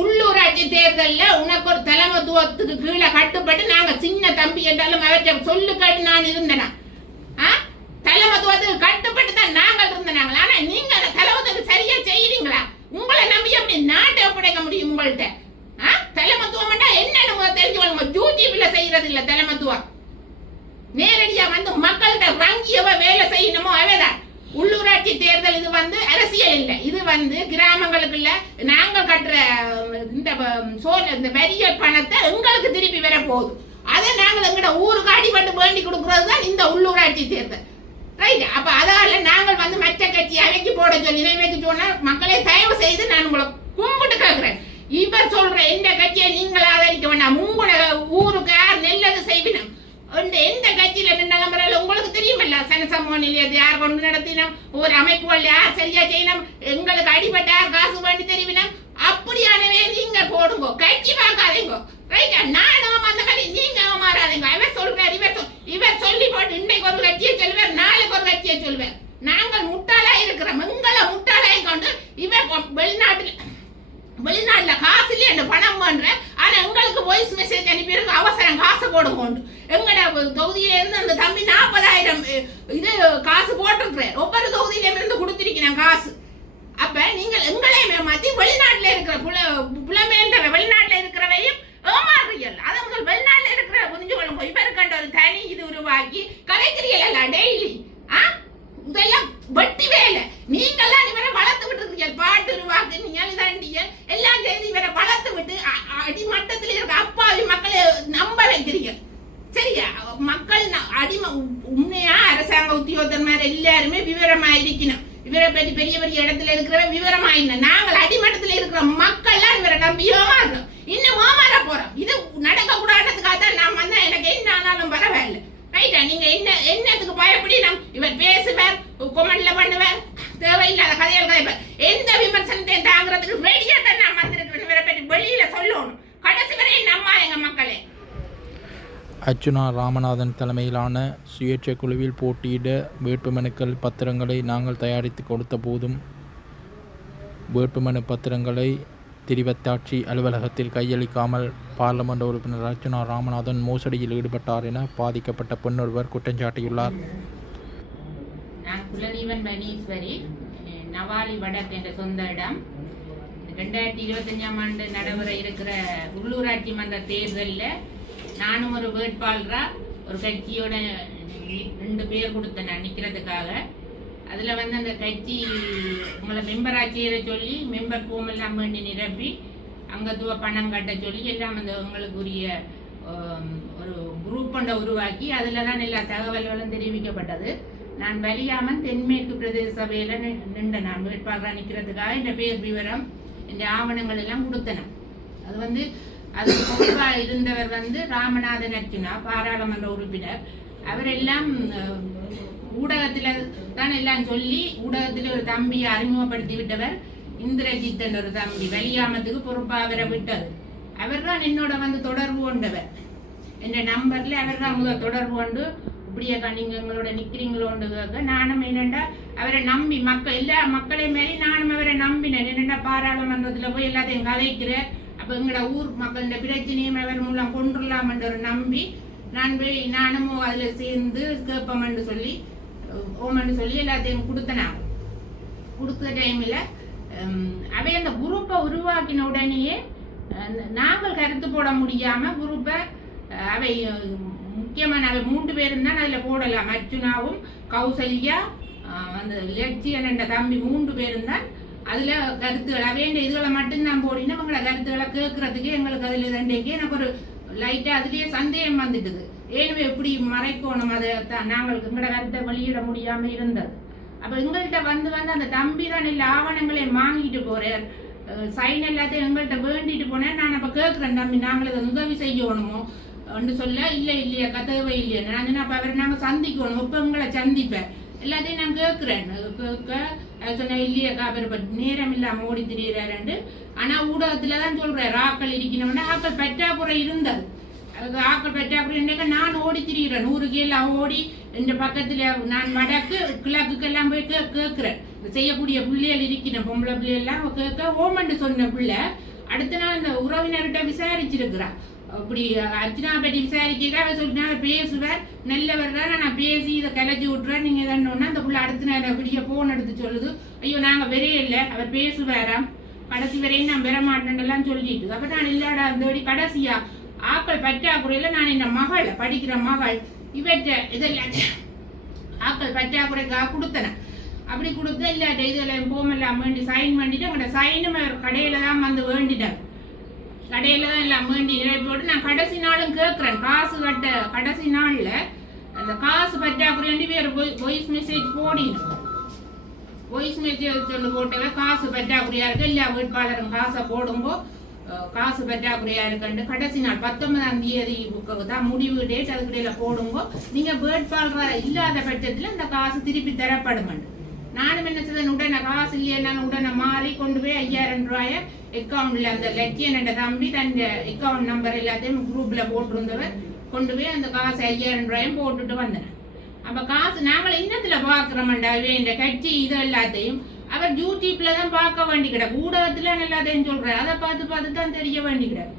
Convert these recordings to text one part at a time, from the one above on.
உள்ளூராட்சி தேர்தலில் உனக்கு ஒரு தலைமத்துவத்துக்கு கீழே கட்டுப்பட்டு நாங்க சின்ன தம்பி என்றாலும் அவற்றை சொல்லு கேட்டு நான் இருந்தேனா? தலைமத்துவத்துக்கு கட்டுப்பட்டு தான் நாங்கள் இருந்தனாங்களா? ஆனா நீங்க அந்த தலைமத்துவத்துக்கு சரியா செய்யறீங்களா? உங்களை நம்பி அப்படி நாட்டை ஒப்படைக்க முடியும் உங்கள்கிட்ட? தலைமத்துவம் என்னன்னு தெரிஞ்சுக்கொள்ளுங்க. யூடியூப்ல செய்யறது இல்ல தலைமத்துவம். நேரடியா வந்து மக்கள்கிட்ட ரங்கியவ வேலை செய்யணுமோ அவைதான். உள்ளூராட்சி தேர்தல் இது வந்து அரசியல் இல்லை, இது வந்து கிராமங்களுக்குள்ள நாங்கள் கட்டுற இந்த வரிய பணத்தை எங்களுக்கு திருப்பி வர போகுது. அதை நாங்கள் எங்கட ஊருக்கு அடிபட்டு வேண்டி கொடுக்கறது தான் இந்த உள்ளூராட்சி தேர்தல். ரைட்? அப்ப அதால நாங்கள் வந்து மற்ற கட்சி அவைக்கு போட சொல்லி வைக்க சொன்னா மக்களே தயவு செய்து நான் உங்களை கும்பிட்டு கேட்கிறேன். இவர் சொல்ற எந்த கட்சியை நீங்கள் ஆதரிக்க வேண்டாம். உங்களோட ஊருக்கு யார் நெல்லது செய்வினம் எந்த கட்சியில நின்று உங்களுக்கு தெரியுமில்ல. சனசமூக நிலையத்தை யார் கொண்டு நடத்தினோம், ஒரு அமைப்புகள் யார் சரியா செய்யணும், எங்களுக்கு அடிபட்ட யார் காசு வேண்டி தெரிவினம், அப்படியானவே நீங்க போடுங்க. கட்சி பார்க்காதீங்க. ரைட்டா? நானும் அந்த மாதிரி நீங்க மாறாதீங்க. இவர் சொல்றாரு, இவர் சொல்லி போட்டு இன்றைக்கு ஒரு கட்சியை சொல்லுவார், நாளைக்கு ஒரு கட்சியை சொல்லுவார். நாங்கள் முட்டாளா இருக்கிறோம். எங்களை முட்டாளாய் கொண்டு இவர் வெளிநாட்டுல காசுலயே அந்த பணம் பண்ற. ஆனா எங்களுக்கு வாய்ஸ் மெசேஜ் அனுப்பியிருக்கு, அவசரம் காசு போடுங்க. எங்கட தொகுதியில இருந்து அந்த தம்பி 40,000 இது காசு போட்டிருக்கிறார். ஒவ்வொரு தொகுதியில இருந்து கொடுத்திருக்கிறேன் காசு. அப்ப நீங்கள் எங்களையுமே மாத்தி வெளிநாட்டுல இருக்கிற புலமேந்த வெளிநாட்டுல இருக்கிறவையும் ஏமாறுறீர்கள். அதை முதல் வெளிநாட்டுல இருக்கிற புரிஞ்சு கொள்ளுங்க. இவருக்கண்ட ஒரு தனி இது உருவாக்கி கலைக்கிறீர்கள் டெய்லி. இதெல்லாம் வெட்டி வேலை. நீங்கெல்லாம் இவரை வளர்த்து விட்டு இருக்கீங்க. பாட்டு உருவாக்குனீங்க, இதாண்டிய எல்லாம் செய்து இவரை வளர்த்து விட்டு அடிமட்டத்தில் இருக்க அப்பாவி மக்களை நம்ப வைக்கிறீங்க. சரியா? மக்கள் அடிமை உண்மையா அரசாங்க உத்தியோகத்தர் எல்லாருமே விவரமா இருக்கணும். இவரை பற்றி பெரிய பெரிய இடத்துல இருக்கிற விவரமா இல்லை. நாங்கள் அடிமட்டத்தில் இருக்கிற மக்கள்லாம் இவரை நம்பி ஏமாறுறோம். இன்னும் ஏமாற போறோம். இது நடக்க கூடாதுக்காக தான் நான் வந்தா எனக்கு என்ன ஆனாலும் பரவாயில்ல. ரைட்டா? நீங்க என்னத்துக்கு பயப்படினோம்? இவர் பேசுவார், கொமெண்ட்ல பண்ணுவார், தேவையில்லாத கதைகள் கதைப்பார். எந்த விமர்சனத்தையும் தாங்கிறதுக்கு ரெடியா தான் நான் வந்திருக்கிறேன். இவரை பற்றி வெளியில சொல்லணும். கடைசி வரை நம்மா எங்க மக்களே. அர்ச்சுனா ராமநாதன் தலைமையிலான சுயேட்சை குழுவில் போட்டியிட வேட்புமனுக்கள் பத்திரங்களை நாங்கள் தயாரித்து கொடுத்த போதும் வேட்புமனு பத்திரங்களை திரிவத்தாட்சி அலுவலகத்தில் கையளிக்காமல் பார்லமெண்ட் உறுப்பினர் அர்ச்சுனா ராமநாதன் மோசடியில் ஈடுபட்டார் என பாதிக்கப்பட்ட பெண்ணொருவர் குற்றஞ்சாட்டியுள்ளார். நான் குலதீவன் பனீஸ்வரி, நவாலி வடக்கு என்ற சொந்த இடம். 2025ஆம் ஆண்டு நடைபெற இருக்கிற உள்ளூராட்சி மன்ற தேர்தலில் நானும் ஒரு வேட்பாளரா ஒரு கட்சியோட 2 பேர் கொடுத்தேன் நிற்கிறதுக்காக. அதில் வந்து அந்த கட்சி உங்களை மெம்பர் ஆட்சியை சொல்லி மெம்பர் ஃபார்ம் எல்லாம் வேண்டி நிரப்பி அங்கத்துவ பணம் கட்ட சொல்லி எல்லாம் அந்த உங்களுக்குரிய ஒரு குரூப் ஒன்றை உருவாக்கி அதில் தான் எல்லா தகவல்களும் தெரிவிக்கப்பட்டது. நான் வலியாமல் தென்மேற்கு பிரதேச சபையில் நின்றேன். நான் வேட்பாளராக நிற்கிறதுக்காக என் பேர் விவரம் என் ஆவணங்கள் எல்லாம் கொடுத்தேன். அது வந்து அது பொதுவாக இருந்தவர் வந்து ராமநாதன் அர்ச்சுனா பாராளுமன்ற உறுப்பினர். அவரெல்லாம் ஊடகத்துல தான் எல்லாம் சொல்லி ஊடகத்துல ஒரு தம்பியை அறிமுகப்படுத்தி விட்டவர் இந்திரஜித் என்ற ஒரு தம்பி வலியாமத்துக்கு பொறுப்பாக அவரை விட்டது. அவர் தான் என்னோட வந்து தொடர்பு கொண்டவர். என்ற நம்பர்ல அவர் தான் முதல் தொடர்பு கொண்டு இப்படியே நீங்க எங்களோட நிக்கிறீங்களோண்டு கேட்க நானும் என்னண்டா அவரை நம்பி எல்லா மக்களையும் மாரி நானும் அவரை நம்பினேன். என்னண்டா பாராளுமன்றத்துல போய் எல்லாத்தையும் கதைக்கிறேன். அப்ப எங்களோட ஊர் மக்களோட பிரச்சனையும் அவர் மூலம் கொண்டுடலாம் என்ற ஒரு நம்பி நானும் அதுல சேர்ந்து கேட்போம்னு சொல்லி ஓமன்னு சொல்லி எல்லாத்தையும் கொடுத்தனாங்க. கொடுத்த டைம்ல அவை அந்த குரூப்பை உருவாக்கின உடனேயே நாங்கள் கருத்து போட முடியாம குரூப்பை அவை முக்கியமான அவை 3 பேரும் தான் அதுல போடலாம். அர்ச்சுனாவும் கௌசல்யா அந்த லட்சியன் என்ற தம்பி 3 பேரும் தான் அதுல கருத்துக்கள் அவைண்ட இதுகளை மட்டும்தான் போடினா அவங்கள கருத்துக்களை கேட்கறதுக்கு எங்களுக்கு அதுல ரெண்டேக்கு எனக்கு ஒரு லைட்டா அதுலயே சந்தேகம் வந்துட்டுது. ஏனுமே எப்படி மறைக்கணும் அதை நாங்கள் எங்களோட கருத்தை வெளியிட முடியாம இருந்தது. அப்ப எங்கள்கிட்ட வந்து அந்த தம்பி தான் எல்லா ஆவணங்களையும் வாங்கிட்டு போறார், சைன் எல்லாத்தையும் எங்கள்கிட்ட வேண்டிட்டு போனேன். நான் அப்ப கேட்கிறேன், தம்பி நாங்கள் இதை உதவி செய்யணுமோ என்று சொல்ல இல்லையா கதவை இல்லையா நான் அப்ப அவரை நாங்க சந்திக்கணும், இப்ப உங்களை சந்திப்பேன் எல்லாத்தையும் நான் கேட்கிறேன். கேட்க சொன்ன இல்லையாக்கா அவர் நேரம் இல்லாம ஓடி திரியிறாரு. ஆனா ஊடகத்துலதான் சொல்றாரு ஆக்கள் இருக்கணும்னா ஆக்கள் பற்றாக்குறை இருந்தது. ஆக்கள் பற்றாக்குறை நான் ஓடி திரிகிறேன் 100 கீழ் ஓடி இந்த பக்கத்துல நான் வடக்கு கிழக்குக்கெல்லாம் போய் கேட்கிறேன். செய்யக்கூடிய பிள்ளைகள் இருக்கிற பொம்பளை பிள்ளைகள் எல்லாம் கேட்க ஓமண்டு சொன்ன பிள்ளை அடுத்த நாள் அந்த உறவினர்கிட்ட விசாரிச்சிருக்கிறா. அப்படி அர்ச்சனா பற்றி விசாரிக்கிறா. அவர் சொல்லிட்டு பேசுவார், நல்லவர் தான், நான் பேசி இதை கிளச்சி விட்டுறேன், நீங்க எதன்னா அந்த புள்ள அடுத்த நேரம் விடிய போன் எடுத்து சொல்லுது, ஐயோ நாங்க வரே இல்லை, அவர் பேசுவாராம், கடைசி வரையும் நான் வர மாட்டேன்லாம் சொல்லிட்டு. அப்ப நான் இல்லாடா அந்த கடைசியா ஆக்கள் பற்றாக்குறையில நான் இந்த மகள் படிக்கிற மகள் இவற்றை இதெல்லாம் ஆக்கள் பற்றாக்குறைக்காக கொடுத்தனேன். அப்படி கொடுத்து இல்லாட்ட இதெல்லாம் போமெல்லாம் வேண்டி சைன் பண்ணிட்டு அவங்களோட சைனும் அவர் கடையில தான் வந்து வேண்டிட்டார். கடையில தான் எல்லாம் வேண்டி போட்டு நான் கடைசி நாளும் கேட்கிறேன், காசு கட்ட கடைசி நாள்ல அந்த காசு பற்றாக்குறை வேறு வாய்ஸ் மெசேஜ் போடினோம். வாய்ஸ் மெசேஜ் சொல்லு போட்டவே காசு பற்றாக்குறையா இருக்கு, எல்லா வேட்பாளரும் காசை போடும்போ காசு பற்றாக்குறையா இருக்குன்னு கடைசி நாள் 19ஆம் தேதி தான் முடிவு டேட், அதுக்கிடையில போடும்போ நீங்க வேட்பாளர் இல்லாத பட்சத்துல இந்த காசு திருப்பி தரப்படும். நானும் என்ன செய்தேன், உடனே காசு இல்லையா உடனே மாறி கொண்டு போய் 5000 ரூபாய அக்கௌண்ட்ல அந்த லட்சியன் என்ற தம்பி தன் அக்கௌண்ட் நம்பர் எல்லாத்தையும் குரூப்ல போட்டிருந்தவர் கொண்டு போய் அந்த காசு 5000 ரூபாயும் போட்டுட்டு வந்தேன். அப்ப காசு நாங்கள் இன்னத்துல பாக்குறோம்டா இந்த கட்சி இது எல்லாத்தையும் அவர் யூடியூப்ல தான் பார்க்க வேண்டி கிடக்கு, ஊடகத்துல எல்லாத்தையும் சொல்றாரு, அதை பார்த்து பார்த்து தான் தெரிய வேண்டி கிடக்கு.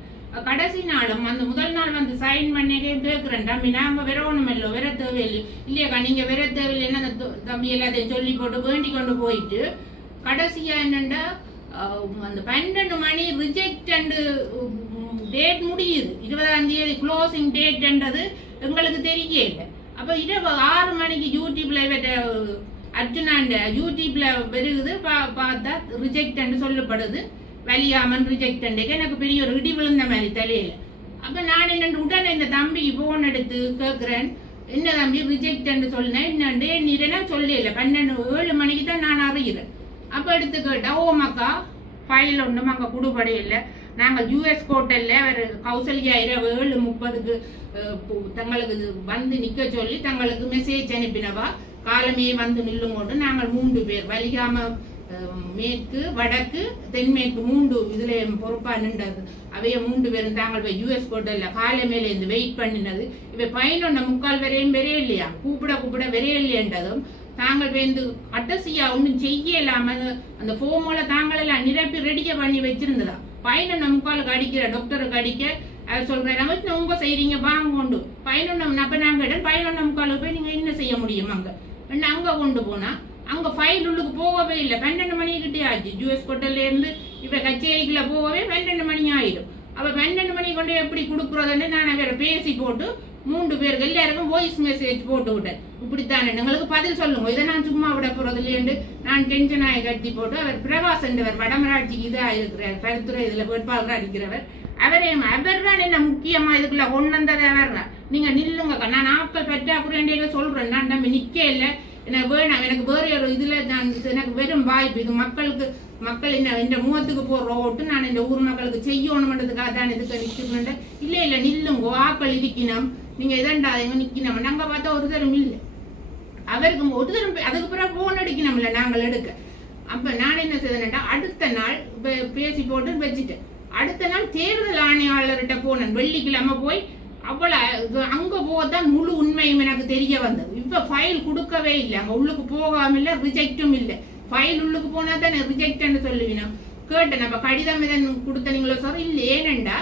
கடைசி நாளும் அந்த முதல் நாள் வந்து சைன் பண்ணி கேட்கிறேன், தம்பி நாங்க வரணும் இல்லோ வர தேவையில்லை இல்லையாக்கா, நீங்க வர தேவையில்லைன்னு அந்த தம்பி எல்லாத்தையும் சொல்லி போட்டு வேண்டி கொண்டு போயிட்டு கடைசியா என்னண்டா அந்த 12 மணி ரிஜெக்ட் டேட் முடியுது, 20ஆம் தேதி க்ளோசிங் டேட்ன்றது எங்களுக்கு தெரிய இல்லை. அப்ப இரவு 6 மணிக்கு யூடியூப்ல அர்ஜுனாண்ட யூடியூப்ல வருகுது, பார்த்தா ரிஜெக்ட் சொல்லப்படுது, வலியாமன் ரிஜெக்ட். எனக்கு பெரிய ஒரு இடி விழுந்த மாதிரி தலையில. அப்ப நான் என்ன உடனே இந்த தம்பிக்கு போன் எடுத்து கேட்கிறேன், என்ன தம்பி ரிஜெக்ட் சொன்னேன், என்னண்டு நீரனா சொல்லல, 7 மணிக்கு தான் நான் அறிகிறேன். அப்ப எடுத்து கேட்டா, ஓ மக்கா ஃபைல் ஒன்றும் அங்கே கொடுபடே இல்லை, நாங்கள் யூஎஸ் கோர்ட்டில் ஒரு கௌசல்யா இரவு 7:30க்கு தங்களுக்கு வந்து நிற்க சொல்லி தங்களுக்கு மெசேஜ் அனுப்பினவா, காலமே வந்து நில்லுங்கோட்டு நாங்கள் 3 பேர் வலிகாம மேற்கு வடக்கு தென்மேற்கு 3 இதுல பொறுப்பா நின்றது, அவைய 3 பேரும் தாங்கள் போய் யூஎஸ் கோர்ட்டில் காலமேல இருந்து வெயிட் பண்ணினது. இவை 11:45 வரையும் வரே இல்லையா, கூப்பிட வரே இல்லையன்றதும் தாங்கள் வந்து கட்டசியா ஒன்றும் செய்யலாம அந்த ஃபோமோல தாங்கள் எல்லாம் நிரப்பி ரெடிக்க பண்ணி வச்சிருந்ததா. 11:45 அடிக்கிற டாக்டருக்கு அடிக்க அவர் சொல்றாரு, உங்க செய்றீங்க வாங்க கொண்டு 11 அப்ப நாங்க 11:45 போய் நீங்க என்ன செய்ய முடியும் அங்க அங்க கொண்டு போனா அங்க ஃபைல் உள்ளுக்கு போகவே இல்லை, 12 மணிக்கிட்டே ஆச்சு. யூஎஸ் கோர்ட்டில இருந்து இப்ப கச்சேரிக்குள்ள போகவே 12 மணி ஆயிடும். அப்ப 12 மணி கொண்டு எப்படி கொடுக்குறதுன்னு நான் வேற பேசி போட்டு 3 பேருக்கு எல்லாருக்கும் வாய்ஸ் மெசேஜ் போட்டு விட்டேன், இப்படித்தானே எங்களுக்கு பதில் சொல்லுங்க, இதை நான் சும்மா விட போறது இல்லையண்டு நான் டென்ஷன் ஆகி கட்டி போட்டு. அவர் பிரகாஷ் என்றவர் வடமராட்சிக்கு இதா இருக்கிறார், கருத்துறை இதுல வேட்பாளராக இருக்கிறவர், அவர் தான் என்ன முக்கியமா இதுக்குள்ள கொண்டு வந்ததை அவர் நீங்க நில்லுங்க, நான் ஆட்கள் பற்றாக்குறை சொல்றேன், நான் நம்ம நிக்க இல்லை, எனக்கு வேணாம், எனக்கு வேற ஒரு இதுல நான் எனக்கு வெறும் வாய்ப்பு, இது மக்கள் என்ன இந்த முகத்துக்கு போடுற ஓட்டு நான் இந்த ஊர் மக்களுக்கு செய்யணும்ன்றதுக்காக தான் இதுக்கு நிற்கணும். இல்ல நில்லுங்கோ, ஆக்கள் இருக்கணும், நீங்க இதண்டாதீங்க நிக்கணும். நாங்க பார்த்தா ஒரு தரம் இல்லை, அவருக்கு ஒரு தரம் அதுக்கு பிறகு போன் அடிக்கணும்ல நாங்கள் எடுக்க. அப்ப நான் என்ன செய்தேன்டா, அடுத்த நாள் பேசி போட்டு வச்சுட்டேன். அடுத்த நாள் தேர்தல் ஆணையாளர்கிட்ட போனேன், வெள்ளிக்கிழமை போய் அவ்வளவு அங்க போகத்தான் முழு உண்மையும் எனக்கு தெரிய வந்தது. இப்ப ஃபைல் கொடுக்கவே இல்லை, அங்க உள்ளுக்கு போகாம இல்ல, ரிஜெக்டும் இல்லை. ஃபைல் உள்ளுக்கு போனா தான் ரிஜெக்ட்னு சொல்லுவீங்க. கேட்டேன், நம்ம கடிதம் இதன் கொடுத்தனீங்களோ சார், இல்ல ஏனண்டா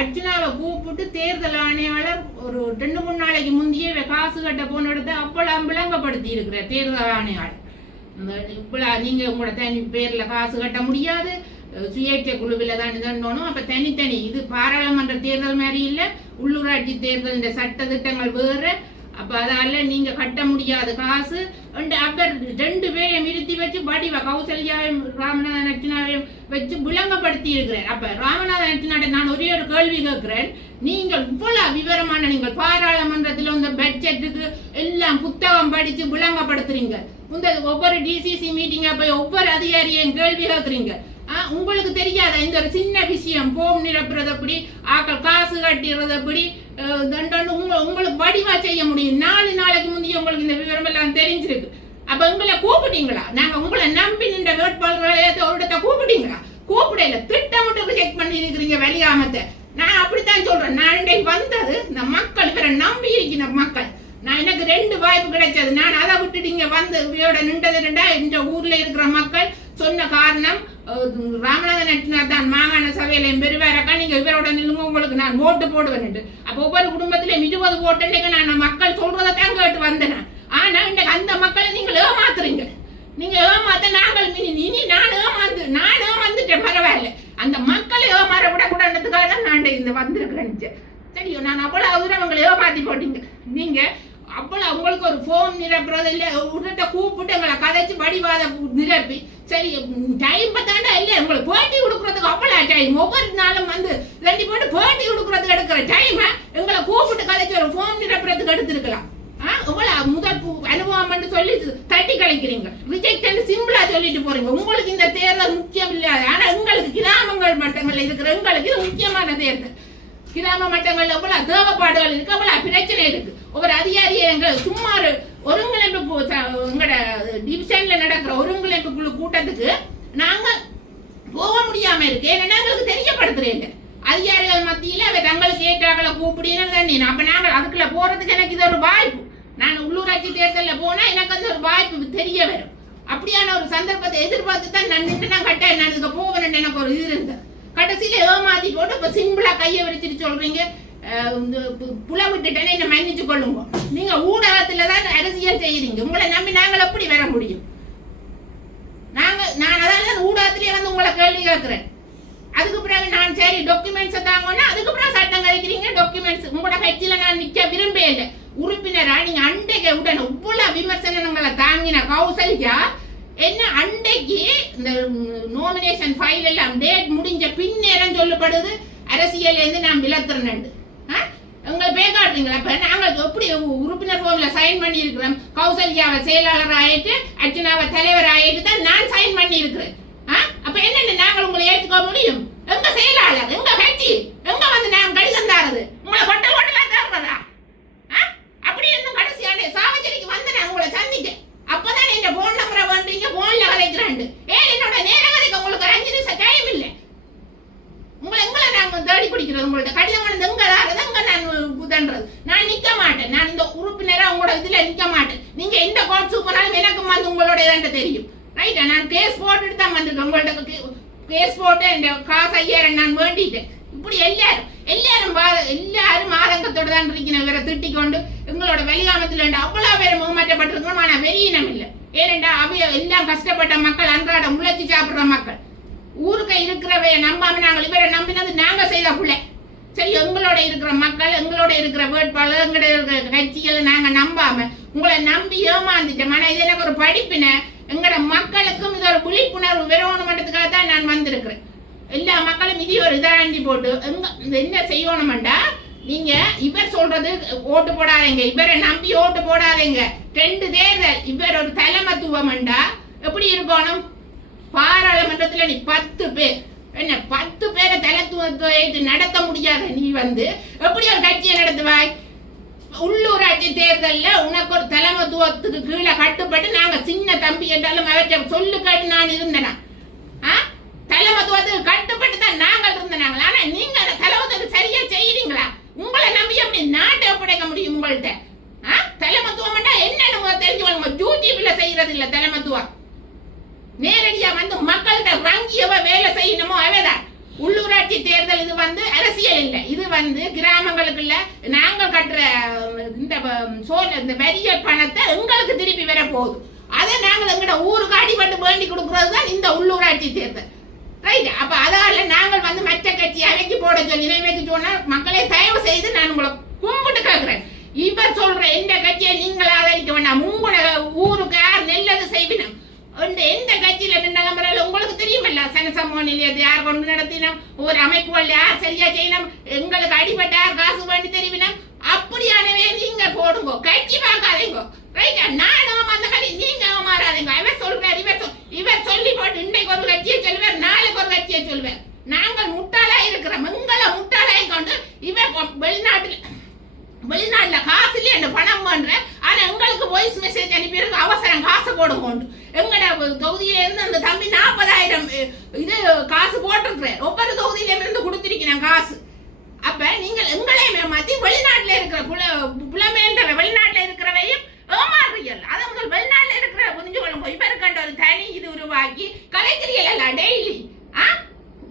அர்ஜுனாவை கூப்பிட்டு தேர்தல் ஆணையாளர் ஒரு 2-3 நாளைக்கு முந்தையே காசு கட்ட போன இடத்த அப்பெல்லாம் விளங்கப்படுத்தி இருக்கிற தேர்தல் ஆணையாளர், இப்பெல்லாம் நீங்க உங்களோட தனி பேர்ல காசு கட்ட முடியாது, சுயேட்சை குழுவில் தான் இதோனும். அப்ப தனித்தனி இது பாராளுமன்ற தேர்தல் மாதிரி இல்ல, உள்ளூராட்சி தேர்தல் இந்த சட்ட திட்டங்கள் வேறு. அப்ப அதால நீங்க கட்ட முடியாத காசு அப்ப 2 பேரையும் நிறுத்தி வச்சு வடிவ கௌசல்யாவையும் ராமநாதன் அர்ச்சனாவையும் வச்சு விளங்கப்படுத்தி இருக்கிறேன். அப்ப ராமநாதன் அர்ச்சனாட்ட நான் ஒரே ஒரு கேள்வி கேட்கிறேன், நீங்கள் இவ்வளவு விவரமான நீங்கள் பாராளுமன்றத்தில் இந்த பட்ஜெட்டுக்கு எல்லாம் புத்தகம் படிச்சு விளங்கப்படுத்துறீங்க, இந்த ஒவ்வொரு டிசிசி மீட்டிங்கா போய் ஒவ்வொரு அதிகாரியும் கேள்வி கேட்கறீங்க, உங்களுக்கு தெரியாத இந்த ஒரு சின்ன விஷயம் போம் நிரப்புறது எப்படி, ஆக்கள் காசு கட்டிடுறது எப்படி, உங்களுக்கு வடிவா செய்ய முடியும். 4 நாளைக்கு முந்தைய உங்களுக்கு இந்த விவரம் எல்லாம் தெரிஞ்சிருக்கு. அப்ப உங்களை கூப்பிட்டீங்களா, நாங்க உங்களை நம்பி நின்ற வேட்பாளர்களை ஒரு இடத்த கூப்பிட்டீங்களா, கூப்பிடல, திட்டமிட்டு ரிஜெக்ட் பண்ணி இருக்கிறீங்க வெளியாமத்தை. நான் அப்படித்தான் சொல்றேன், நான் இன்றைக்கு வந்தது இந்த மக்கள் இவரை நம்பி இருக்கிற மக்கள், நான் எனக்கு 2 வாய்ப்பு கிடைச்சது, நான் அதை விட்டுட்டு இங்க வந்து இவையோட நின்றது இந்த ஊர்ல இருக்கிற மக்கள் சொன்ன காரணம் ராமநாதன் அர்ச்சுனா தான் மாகாண சபையில பெருவாரக்கா நீங்க இவரோட நில்லுங்க உங்களுக்கு நான் ஓட்டு போடுவேன். அப்ப ஒவ்வொரு குடும்பத்திலும் 20 ஓட்டு நான் மக்கள் சொல்றதான் கேட்டு வந்தேன். ஆனா இன்னைக்கு அந்த மக்களை நீங்கள் ஏமாத்துறீங்க. நீங்க ஏமாத்த நாங்கள் இனி நான் ஏமாந்துட்டேன் பரவாயில்ல. அந்த மக்களை ஏமாற விடக்கூடாதுக்காக தான் நான் இந்த வந்திருக்கிறேன். சரியோ நான் அவ்வளவு தூரம் அவங்களை ஏமாத்தி போட்டீங்க. நீங்க அவ்வளவு உங்களுக்கு ஒரு ஃபோன் நிரப்புறது இல்லை உடனே கூப்பிட்டு எங்களை கதைச்சு வடிவாத நிரப்பி சரி டைம் பார்த்தாண்டா இல்லை உங்களுக்கு பேட்டி கொடுக்குறதுக்கு அவ்வளோ டைம் ஒவ்வொரு நாளும் வந்து 2 போட்டு பேட்டி கொடுக்குறதுக்கு எடுக்கிற டைமை எங்களை கூப்பிட்டு கதைச்சு ஒரு ஃபோன் நிரப்புறதுக்கு எடுத்துருக்கலாம். முதல் அனுபவம் சொல்லி தட்டி கலைக்கிறீங்க. ரிஜெக்ட் சிம்பிளா சொல்லிட்டு போறீங்க. உங்களுக்கு இந்த தேர்தல் முக்கியம் இல்லாத ஆனா உங்களுக்கு கிராமங்கள் மட்டங்கள்ல இருக்கிற எங்களுக்கு இது முக்கியமான தேர்தல். கிராம மட்டங்கள்ல எவ்வளவு தேவைப்பாடுகள் இருக்கு அவ்வளவு பிரச்சனை இருக்கு. ஒரு அதிகாரியை சும்மா ஒருங்கிணைப்பு எங்களோட டிவிஷன்ல நடக்கிற ஒருங்கிணைப்பு குழு கூட்டத்துக்கு நாங்க போக முடியாம இருக்கு. ஏன்னா எங்களுக்கு தெரியப்படுத்துறேன் அதிகாரிகள் மத்தியில அவ தங்களுக்கு ஏற்றாக்களை கூப்பிடுன்னு. அப்ப நாங்கள் அதுக்குள்ள போறதுக்கு எனக்கு இது ஒரு வாய்ப்பு. நான் உள்ளூராட்சி தேர்தலில் போனா எனக்கு அந்த ஒரு வாய்ப்பு தெரிய வரும். அப்படியான ஒரு சந்தர்ப்பத்தை எதிர்பார்த்து தான் நான் நின்று நான் கட்டேன். நான் இதுக்கு போவேன் எனக்கு ஒரு இது இருந்தேன். கடைசியில ஏமாத்தி போட்டு இப்ப சிம்பிளா கையை விரிச்சிட்டு சொல்றீங்க புல விட்டுட்டேன்னு என்ன மன்னிச்சு கொள்ளுங்க. நீங்க ஊடகத்துல தான் அரசியல் செய்யறீங்க. உங்களை நம்பி நாங்கள் எப்படி வர முடியும்? நான் அதான் ஊடகத்திலேயே வந்து உங்களை கேள்வி கேட்கிறேன். அதுக்கு பிறகு நான் சரி டாக்குமெண்ட்ஸ் தாங்கன்னா அதுக்கு பிறகு சட்டம் கழிக்கிறீங்க. டாக்குமெண்ட்ஸ் உங்களோட கட்சியில நான் நிக்க விரும்பவே இல்லை. உறுப்பினரா நீங்க அண்டைக்கு உடனே இவ்வளவு விமர்சனங்களை தாங்கின கௌசல்யா என்ன அண்டைக்கு இந்த நோமினேஷன் ஃபைல் எல்லாம் டேட் முடிஞ்ச பின்னேரம் சொல்லப்படுது அரசியல் இருந்து நான் விலத்துறேன். எங்களை பேக்காடுறீங்களா? இப்ப நாங்கள் எப்படி உறுப்பினர் ஃபார்ம்ல சைன் பண்ணி இருக்கிறோம். கௌசல்யாவை செயலாளர் ஆயிட்டு அர்ச்சனாவை தலைவர் ஆயிட்டு தான் நான் சைன் பண்ணி இருக்கிறேன். அப்ப என்ன நாங்கள் உங்களை ஏற்றுக்க முடியும்? எங்க செயலாளர் எங்க கட்சி எங்க வந்து நாங்கள் கடிதம் தாரது உங்களை ஹோட்டல் ஹோட்டலா தாடுறதா? அப்படி இன்னும் கடைசியான சாவச்சேரிக்கு வந்து நான் உங்களை சந்திட்டேன். அப்பதான் என் போன் நம்பரை பண்றீங்க போன்ல கலைக்கிறான். ஏன் என்னோட நேரம் கலைக்க உங்களுக்கு 5 நிமிஷம் டைம் இல்லை. எங்களை நாங்க தேடி பிடிக்கிறது உங்கள்ட்ட கடிதம் பண்ணது எங்க எங்க நான் புதன்றது. நான் நிக்க மாட்டேன். நான் இந்த உறுப்பினரா உங்களோட இதுல நிக்க மாட்டேன். நீங்க எந்த கோர்ட் சூப்பராலும் எனக்கும் வந்து உங்களோட இதாண்ட தெரியும். ரைட்டா? நான் கேஸ் போட்டுட்டு தான் வந்திருக்கேன். உங்கள்ட்ட கேஸ் போட்டு இந்த காசு 5000 நான் வேண்டிட்டேன். இப்படி எல்லாரும் ஆதங்கத்தோடு தான் இருக்கிறேன். வேற திட்டிக் கொண்டு எங்களோட வெளியாமத்துல அவ்வளவு பேர் முகமாற்றப்பட்டிருக்கணும். ஆனா வெளியினம் இல்லை. ஏனென்றா அவைய எல்லாம் கஷ்டப்பட்ட மக்கள் அன்றாட முளைச்சி சாப்பிடுற மக்கள் ஊருக்கு இருக்கிறவைய நம்பாம நாங்கள் இவரை நம்பினது நாங்க செய்த பிள்ளை. சரி எங்களோட இருக்கிற மக்கள் எங்களோட இருக்கிற வேட்பாளர் எங்களோட இருக்கிற கட்சிகளை நாங்க நம்பாம உங்களை நம்பி ஏமாந்துட்டோம். ஆனா இது எனக்கு ஒரு படிப்பினை. எங்களோட மக்களுக்கும் இது ஒரு விழிப்புணர்வு வெறும் மட்டத்துக்காக தான் நான் வந்திருக்கிறேன். எல்லா மக்களும் இது ஒரு இதாண்டி போட்டு என்ன செய்யணும்டா நீங்க இவர் சொல்றது ஓட்டு போடாதீங்க. இவரை நம்பி ஓட்டு போடாதீங்க. 2 தேர்தல் இவர் ஒரு தலைமத்துவம்டா எப்படி இருக்கணும்? பாராளுமன்றத்துல நீ 10 பேர் என்ன 10 பேரை தலைத்துவத்தை நடத்த முடியாத நீ வந்து எப்படி ஒரு கட்சியை நடத்துவாய்? உள்ளூராட்சி தேர்தல்ல உனக்கு ஒரு தலைமத்துவத்துக்கு கீழே கட்டுப்பட்டு நாங்க சின்ன தம்பி என்றாலும் அவற்றை சொல்லு கேட்டு நான் இருந்தேனா? தலைமத்துவத்துக்கு கட்டுப்பட்டு தான் நாங்கள் இருந்தனாங்க. ஆனா நீங்க அந்த தலைமத்துவத்துக்கு சரியா செய்யறீங்களா? உங்களை நம்பி அப்படி நாட்டை ஒப்படைக்க முடியும் உங்கள்கிட்ட? தலைமத்துவம் என்னன்னு தெரிஞ்சு யூடியூப்ல செய்யறது இல்ல. தலைமத்துவம் நேரடியா வந்து மக்கள்கிட்ட ரங்கியவ வேலை செய்யணுமோ அவைதான். உள்ளூராட்சி தேர்தல் இது வந்து அரசியல் இல்லை. இது வந்து கிராமங்களுக்குள்ள நாங்கள் கட்டுற இந்த வரிய பணத்தை எங்களுக்கு திருப்பி வர போகுது. அதை நாங்கள் எங்கட ஊருக்கு அடிபட்டு வேண்டி கொடுக்கறது தான் இந்த உள்ளூராட்சி தேர்தல். ரைட்? அப்ப அதால நாங்கள் வந்து மற்ற கட்சி அவைக்கு போட சொல்லி வைக்க சொன்னா மக்களே தயவு செய்து நான் உங்களை கும்பிட்டு கேட்கிறேன். இவர் சொல்ற எந்த கட்சியை நீங்கள் ஆதரிக்க வேண்டாம். உங்களோட ஊருக்கு யார் நெல்லது செய்வினம் எந்த கட்சியில நின்றவரால் உங்களுக்கு தெரியுமல்ல. சனசமூக நிலையத்தை யார் கொண்டு நடத்தினோம், ஒரு அமைப்புகள் யார் சரியா செய்யணும், எங்களுக்கு அடிபட்ட யார் காசு வேண்டி தெரிவினம். அப்படியானவே நீங்க போடுங்க, கட்சி பார்க்காதீங்க. ரைட்டா? நானும் அந்த கட்சி நீங்க மாறாதீங்க. இவர் சொல்றாரு இவர் சொல்லி போட்டு இன்றைக்கு ஒரு கட்சியை சொல்லுவார், நாளைக்கு ஒரு கட்சியை சொல்லுவார். நாங்கள் முட்டாளா இருக்கிறோம். எங்களை முட்டாளாய் கொண்டு இவன் வெளிநாட்டுல காசு இல்லையா அந்த பணம் பண்ற. ஆனா எங்களுக்கு வாய்ஸ் மெசேஜ் அனுப்பியிருக்கு அவசரம் காசு போடுங்க. எங்கட தொகுதியில இருந்து அந்த தம்பி 40,000 இது காசு போட்டிருக்கிறேன். ஒவ்வொரு தொகுதியில இருந்து கொடுத்திருக்கிறேன் காசு. அப்ப நீங்கள் எங்களே மாத்தி வெளிநாட்டுல இருக்கிற புலமேன்ற வெளிநாட்டுல இருக்கிறவையும் ஏமாறுறீர்கள். அதை முதல் வெளிநாட்டுல இருக்கிற புரிஞ்சு கொள்ளுங்க. இவருக்காண்ட ஒரு தனி இது உருவாக்கி கலைக்கிறீங்களா டெய்லி?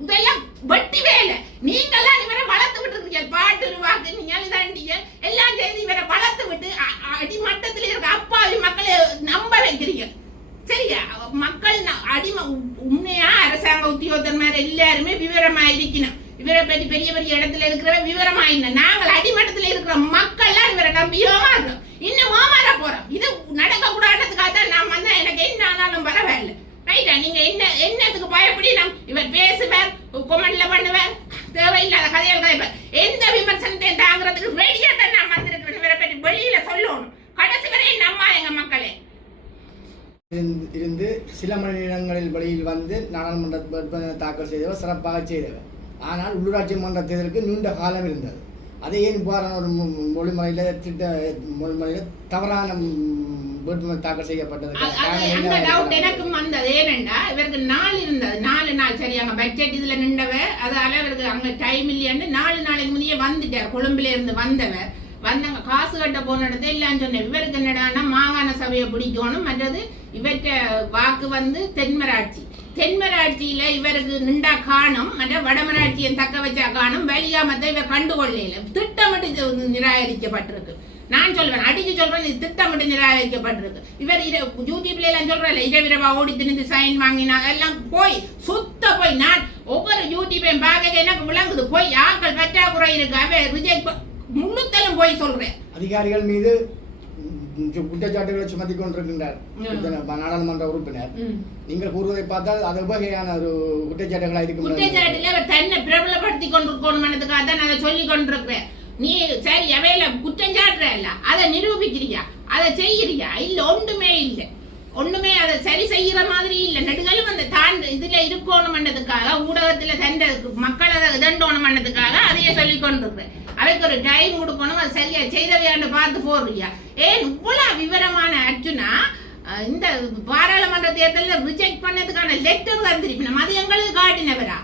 இதெல்லாம் வெட்டி வேலை. நீங்கெல்லாம் இவரை வளர்த்து விட்டுருக்கீங்க, பாட்டு உருவாக்குனீங்க, இதாண்டிங்க எல்லாம் செய்து இவரை வளர்த்து விட்டு அடிமட்டத்தில் இருக்க அப்பாவி மக்களை நம்ப வைக்கிறீங்க. சரியா? மக்கள் அடிமை உண்மையா அரசாங்க உத்தியோகத்தன்மார் எல்லாருமே விவரமா இருக்கணும். இவரை பற்றி பெரிய பெரிய இடத்துல இருக்கிற விவரமா இல்லை. நாங்கள் அடிமட்டத்தில் இருக்கிற மக்கள்லாம் இவரை நம்பி ஏமாறுறோம், இன்னும் ஏமாற போறோம். இது நடக்க கூடாதுக்காக தான் நான் வந்தா எனக்கு என்ன ஆனாலும் பரவாயில்ல. ரைட்டா? நீங்க என்னத்துக்கு பயப்படி இவர் பேசுவார், கொமெண்ட்ல பண்ணுவார், தேவையில்லாத கதைகள் கதைப்பார். எந்த விமர்சனத்தையும் தாங்கிறதுக்கு ரெடியா தான் நான் வந்திருக்கிறேன். இவரை பற்றி வெளியில சொல்லணும். கடைசி வரை நம்மா எங்க மக்களே இருந்து சில மணி நேரங்களில் வெளியில் வந்து நாடாளுமன்ற வேட்புமனு தாக்கல் செய்தவர் சிறப்பாக செய்தவர். ஆனால் உள்ளூராட்சி மன்ற தேர்தலுக்கு நீண்ட காலம் இருந்தது. அதை ஏன் இவ்வாறான ஒரு மொழிமுறையில் தவறான வேட்புமனு தாக்கல் செய்யப்பட்டது? அந்த டவுட் எனக்கும் வந்தது. ஏனென்றா இவருக்கு 4 இருந்தது, 4 நாள் சரியாங்க பட்ஜெட் இதுல நின்றவர். அதால இவருக்கு அங்க டைம் இல்லையான்னு 4 நாளைக்கு முன்னே வந்துட்டார். கொழும்புல இருந்து வந்தவர் வந்தாங்க, காசு கட்ட போன இடத்த இல்லைன்னு சொன்னேன். இவருக்கு என்னடான்னா மாகாண சபையை பிடிக்கணும், மற்றது இவற்ற வாக்கு வந்து தென்மராட்சியில இவருக்கு நின்றா காணும், மற்ற வடமராட்சியை தக்க வச்சா காணும். வெளியாமத்தை இவர் கண்டுகொள்ளையில திட்டமிட்டு நிராகரிக்கப்பட்டிருக்கு. நான் சொல்வேன், அடிச்சு சொல்றேன், இது திட்டமிட்டு நிராகரிக்கப்பட்டிருக்கு. இவர் யூடியூப்ல எல்லாம் சொல்றேன், இரவிரவா ஓடி திணிந்து சைன் வாங்கினா எல்லாம் போய் சுத்த போய். நான் ஒவ்வொரு யூடியூப்பையும் பார்க்க எனக்கு விளங்குது, போய் ஆக்கள் பற்றாக்குறை இருக்கு, அவ ரிஜெக்ட் முழுத்தலும் போய் சொல்றேன். அதிகாரிகள் மீது குற்றச்சாட்டுகளை சுமத்தி கொண்டிருக்கின்றார் நாடாளுமன்ற உறுப்பினர். நீங்கள் கூறுவதை பார்த்தால் அது வகையான ஒரு குற்றச்சாட்டுகளா இருக்கும். குற்றச்சாட்டுல அவர் தன்னை பிரபலப்படுத்தி கொண்டிருக்கணும்ன்றதுக்காக தான் அதை சொல்லி கொண்டிருக்கிறேன். நீ சரி அவையில குற்றம் சாட்டுற இல்ல, அதை நிரூபிக்கிறியா, அதை செய்யறியா? இல்ல, ஒண்ணுமே அதை சரி செய்யற மாதிரி இல்ல. நெடுகளும் அந்த இதுல இருக்கணும்ன்றதுக்காக ஊடகத்துல தண்ட மக்களை இதண்டோணும் பண்ணதுக்காக அதையே சொல்லி கொண்டிருக்கிறேன். அவைக்கு ஒரு டைம் கொடுக்கணும், அது சரியா செய்தவையாண்டு பார்த்து போடுறியா? ஏன் இவ்வளவு விவரமான அர்ஜுனா இந்த பாராளுமன்ற தேர்தலில் ரிஜெக்ட் பண்ணதுக்கான லெட்டர் தந்திருப்பினோம், அது எங்களுக்கு காட்டினவரா?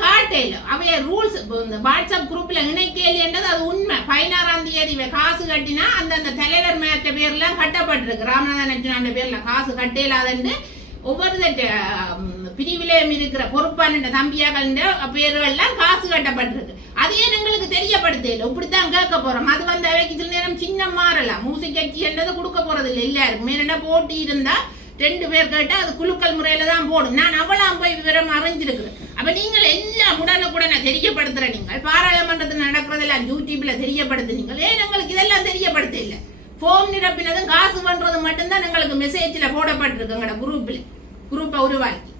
காட்டையில அவைய ரூல்ஸ் இந்த வாட்ஸ்அப் குரூப்ல இணைக்கேலி என்றது அது உண்மை. 16ஆம் தேதி காசு கட்டினா அந்த தலைவர் மேற்ற பேர்லாம் கட்டப்பட்டிருக்கு. ராமநாதன் அர்ஜுனா பேர்ல காசு கட்டேலாதன்னு ஒவ்வொரு பிரிவிலையும் இருக்கிற பொறுப்பான தம்பியாக்கள் பேர்கள்லாம் காசு கட்டப்பட்டிருக்கு. அதையே எங்களுக்கு தெரியப்படுத்தல. இப்படித்தான் கேட்க போறோம். அது வந்து அவைக்கு சில நேரம் சின்ன மாறலாம். மூசி கட்சி என்றது கொடுக்க போறது இல்லை எல்லாருக்கும். மேல போட்டி இருந்தா 2 பேர் கேட்டா அது குழுக்கள் முறையில தான் போடும். நான் அவளாம் போய் விவரம் அறிஞ்சிருக்கிறேன். அப்ப நீங்கள் எல்லாம் உடனுக்குடனே தெரியப்படுத்துற, நீங்கள் பாராளுமன்றத்தில் நடக்கிறதெல்லாம் யூடியூப்ல தெரியப்படுத்துனீங்க. ஏன் எங்களுக்கு இதெல்லாம் தெரியப்படுத்த இல்லை? போன் நிரப்பினதும் காசு பண்றது மட்டும்தான் எங்களுக்கு மெசேஜ்ல போடப்பட்டிருக்குங்க குரூப்பை உருவாக்கி.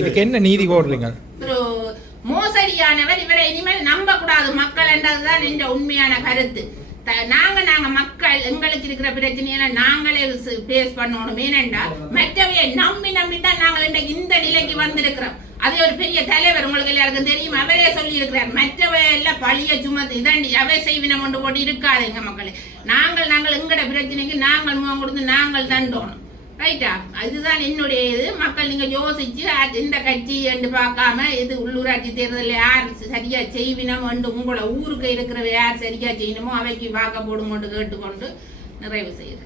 இதுக்கு என்ன நீதி போடுறீங்க? ஒரு மோசடியானவர், இவரை இனிமேல் நம்ப கூடாது மக்கள் என்றதுதான் என்ற உண்மையான கருத்து. நாங்க மக்கள் எங்களுக்கு இருக்கிற பிரச்சனையெல்லாம் நாங்களே பேஸ் பண்ணணும். ஏனென்றா மற்றவையை நம்பிதான் நாங்கள் இன்றைக்கு இந்த நிலைக்கு வந்திருக்கிறோம். அதே ஒரு பெரிய தலைவர் உங்களுக்கு எல்லாருக்கும் தெரியும், அவரே சொல்லி இருக்கிறார், மற்றவையெல்லாம் பழிய சுமத்து இதாண்டி அவை செய்வினம் கொண்டு போட்டு இருக்காது எங்க மக்களே. நாங்கள் எங்கட பிரச்சனைக்கு நாங்கள் முகம் கொடுத்து நாங்கள் தண்டோணும். ரைட்டா? இதுதான் என்னுடைய இது. மக்கள் நீங்க யோசிச்சு இந்த கட்சி என்று பார்க்காம இது உள்ளூராட்சி தேர்தலில் யார் சரியா செய்வினம் என்று உங்களை ஊருக்கு இருக்கிற யார் சரியா செய்யணுமோ அவைக்கு வாக்க போடுங்கொண்டு கேட்டுக்கொண்டு நிறைவு செய்யுது.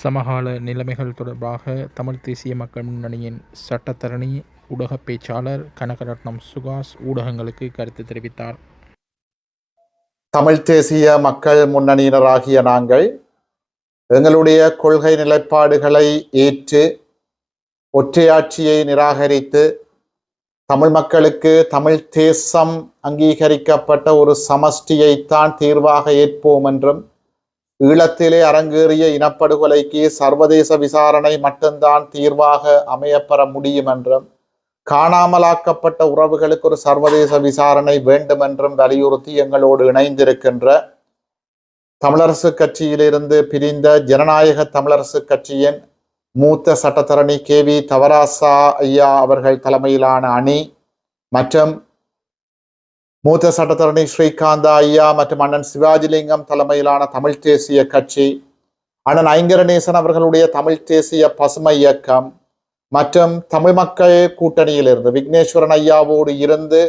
சமகால நிலைமைகள் தொடர்பாக தமிழ் தேசிய மக்கள் முன்னணியின் சட்டத்தரணி ஊடக பேச்சாளர் கனகரட்னம் சுகாஸ் ஊடகங்களுக்கு கருத்து தெரிவித்தார். தமிழ் தேசிய மக்கள் முன்னணியினராகிய நாங்கள் எங்களுடைய கொள்கை நிலைப்பாடுகளை ஏற்று ஒற்றையாட்சியை நிராகரித்து தமிழ் மக்களுக்கு தமிழ் தேசம் அங்கீகரிக்கப்பட்ட ஒரு சமஷ்டியைத்தான் தீர்வாக ஏற்போம் என்றும், ஈழத்திலே அரங்கேறிய இனப்படுகொலைக்கு சர்வதேச விசாரணை மட்டும்தான் தீர்வாக அமையப்பெற முடியும் என்றும், காணாமலாக்கப்பட்ட உறவுகளுக்கு ஒரு சர்வதேச விசாரணை வேண்டும் என்றும் வலியுறுத்தி எங்களோடு இணைந்திருக்கின்ற தமிழரசு கட்சியிலிருந்து பிரிந்த ஜனநாயக தமிழரசு கட்சியின் மூத்த சட்டத்தரணி KV தவராசா ஐயா அவர்கள் தலைமையிலான அணி மற்றும் மூத்த சட்டத்தரணி ஸ்ரீகாந்தா ஐயா மற்றும் அண்ணன் சிவாஜிலிங்கம் தலைமையிலான தமிழ் தேசிய கட்சி, அண்ணன் ஐங்கரநேசன் அவர்களுடைய தமிழ் தேசிய பசுமை இயக்கம் மற்றும் தமிழ் மக்கள் கூட்டணியிலிருந்து விக்னேஸ்வரன் ஐயாவோடு இருந்து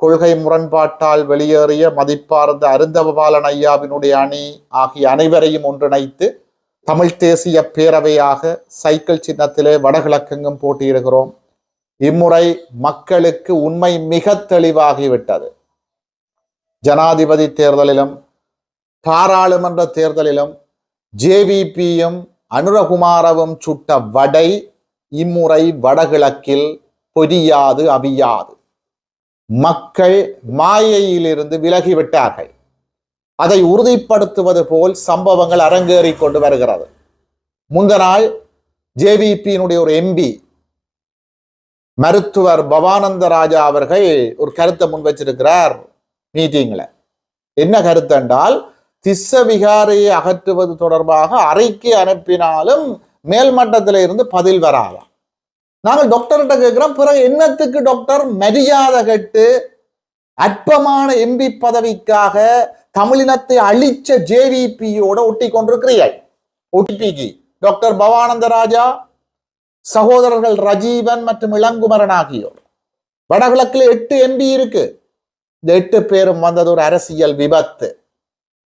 கொள்கை முரண்பாட்டால் வெளியேறிய மதிப்பார்ந்த அருந்தவபாலன் ஐயாவினுடைய அணி ஆகிய அனைவரையும் ஒன்றிணைத்து தமிழ் தேசிய பேரவையாக சைக்கிள் சின்னத்திலே வடகிழக்கெங்கும் போட்டியிடுகிறோம். இம்முறை மக்களுக்கு உண்மை மிக தெளிவாகிவிட்டது. ஜனாதிபதி தேர்தலிலும் பாராளுமன்ற தேர்தலிலும் ஜேவிபியும் அனுரகுமாரவும் சுட்ட வடை இம்முறை வடகிழக்கில் பொரியாது அவியாது. மக்கள் மாயையிலிருந்து விலகிவிட்டார்கள். அதை உறுதிப்படுத்துவது போல் சம்பவங்கள் அரங்கேறி கொண்டு வருகிறது. முந்த நாள் ஜேவிபியினுடைய ஒரு எம்பி மருத்துவர் பவானந்த ராஜா அவர்கள் ஒரு கருத்தை முன் வச்சிருக்கிறார் மீட்டிங்ல. என்ன கருத்து என்றால், திஸ்ஸ விகாரையை அகற்றுவது தொடர்பாக அறிக்கை அனுப்பினாலும் மேல்மட்டத்தில இருந்து பதில் வராதாம். நாங்கள் டாக்டர்கிட்ட கேட்கிறோம், பிறகு என்னத்துக்கு டாக்டர் மரியாதை கெட்டு அற்பமான எம்பி பதவிக்காக தமிழினத்தை அழிச்ச ஜேவிபியோட ஒட்டி கொண்டிருக்கிறீர்கள்? ஒட்டிபிக்கு டாக்டர் பவானந்த ராஜா, சகோதரர்கள் ரஜீவன் மற்றும் இளங்குமரன் ஆகியோர். வடகிழக்கில் 8 எம்பி இருக்கு. இந்த 8 பேரும் வந்தது ஒரு அரசியல் விபத்து.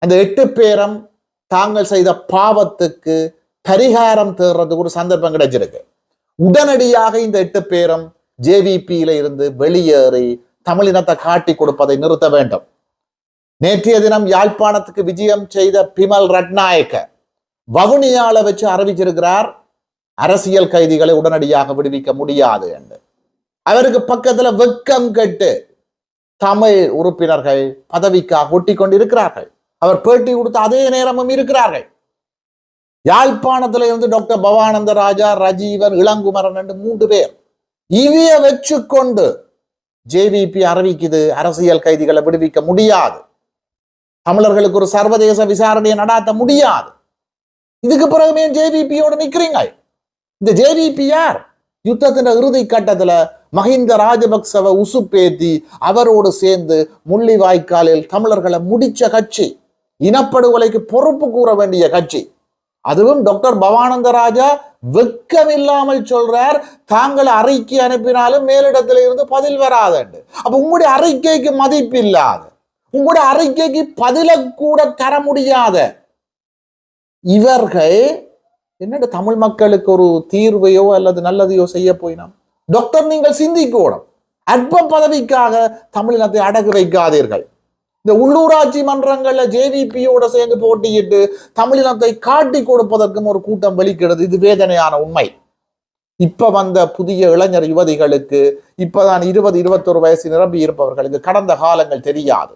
அந்த 8 பேரும் தாங்கள் செய்த பாவத்துக்கு பரிகாரம் தேடுறதுக்கு ஒரு சந்தர்ப்பம் கிடைச்சிருக்கு. உடனடியாக இந்த 8 பேரும் ஜேவிபியில இருந்து வெளியேறி தமிழினத்தை காட்டி கொடுப்பதை நிறுத்த வேண்டும். நேற்றைய தினம் யாழ்ப்பாணத்துக்கு விஜயம் செய்த பிமல் ரட்நாயக்க வவுனியால வச்சு அறிவிச்சிருக்கிறார், அரசியல் கைதிகளை உடனடியாக விடுவிக்க முடியாது என்று. அவருக்கு பக்கத்துல வெக்கம் கெட்டு தமிழ் உறுப்பினர்கள் பதவிக்காக ஒட்டி கொண்டிருக்கிறார்கள். அவர் பேட்டி கொடுத்த அதே நேரமும் இருக்கிறார்கள். யாழ்ப்பாணத்துல இருந்து டாக்டர் பவானந்த ராஜா, ரஜீவன், இளங்குமரன் என்று 3 பேர் இவைய வச்சு கொண்டு ஜேவிபி அறிவிக்குது அரசியல் கைதிகளை விடுவிக்க முடியாது, தமிழர்களுக்கு ஒரு சர்வதேச விசாரணையை நடாத்த முடியாது. இதுக்கு பிறகுமே ஜேவிபியோடு நிக்கிறீங்க. இந்த ஜேவிபி யார்? யுத்தத்தின் இறுதி கட்டத்துல மஹிந்த ராஜபக்சவை உசுப்பேத்தி அவரோடு சேர்ந்து முள்ளிவாய்க்காலில் தமிழர்களை முடிச்ச கட்சி, இனப்படுகொலைக்கு பொறுப்பு கூற வேண்டிய கட்சி. அதுவும் டாக்டர் பவானந்த ராஜா வெக்கமில்லாமல் சொல்றார், தாங்கள் அறிக்கை அனுப்பினாலும் மேலிடத்துல இருந்து பதில் வராது. அப்ப உங்களுடைய அறிக்கைக்கு மதிப்பு இல்லாத, உங்களுடைய அறிக்கைக்கு பதில கூட தர முடியாத இவர்கள் என்னோட தமிழ் மக்களுக்கு ஒரு தீர்வையோ அல்லது நல்லதையோ செய்ய போயினோம். டாக்டர், நீங்கள் சிந்திக்கணும். அற்ப பதவிக்காக தமிழினத்தை அடகு வைக்காதீர்கள். இந்த உள்ளூராட்சி மன்றங்கள்ல ஜேவிபியோட சேர்ந்து போட்டியிட்டு தமிழினத்தை காட்டி கொடுப்பதற்கும் ஒரு கூட்டம் வெளிக்கிறது. இது வேதனையான உண்மை. இப்ப வந்த புதிய இளைஞர் யுவதிகளுக்கு, இப்பதான் 20-21 வயசு நிரம்பி இருப்பவர்களுக்கு கடந்த காலங்கள் தெரியாது,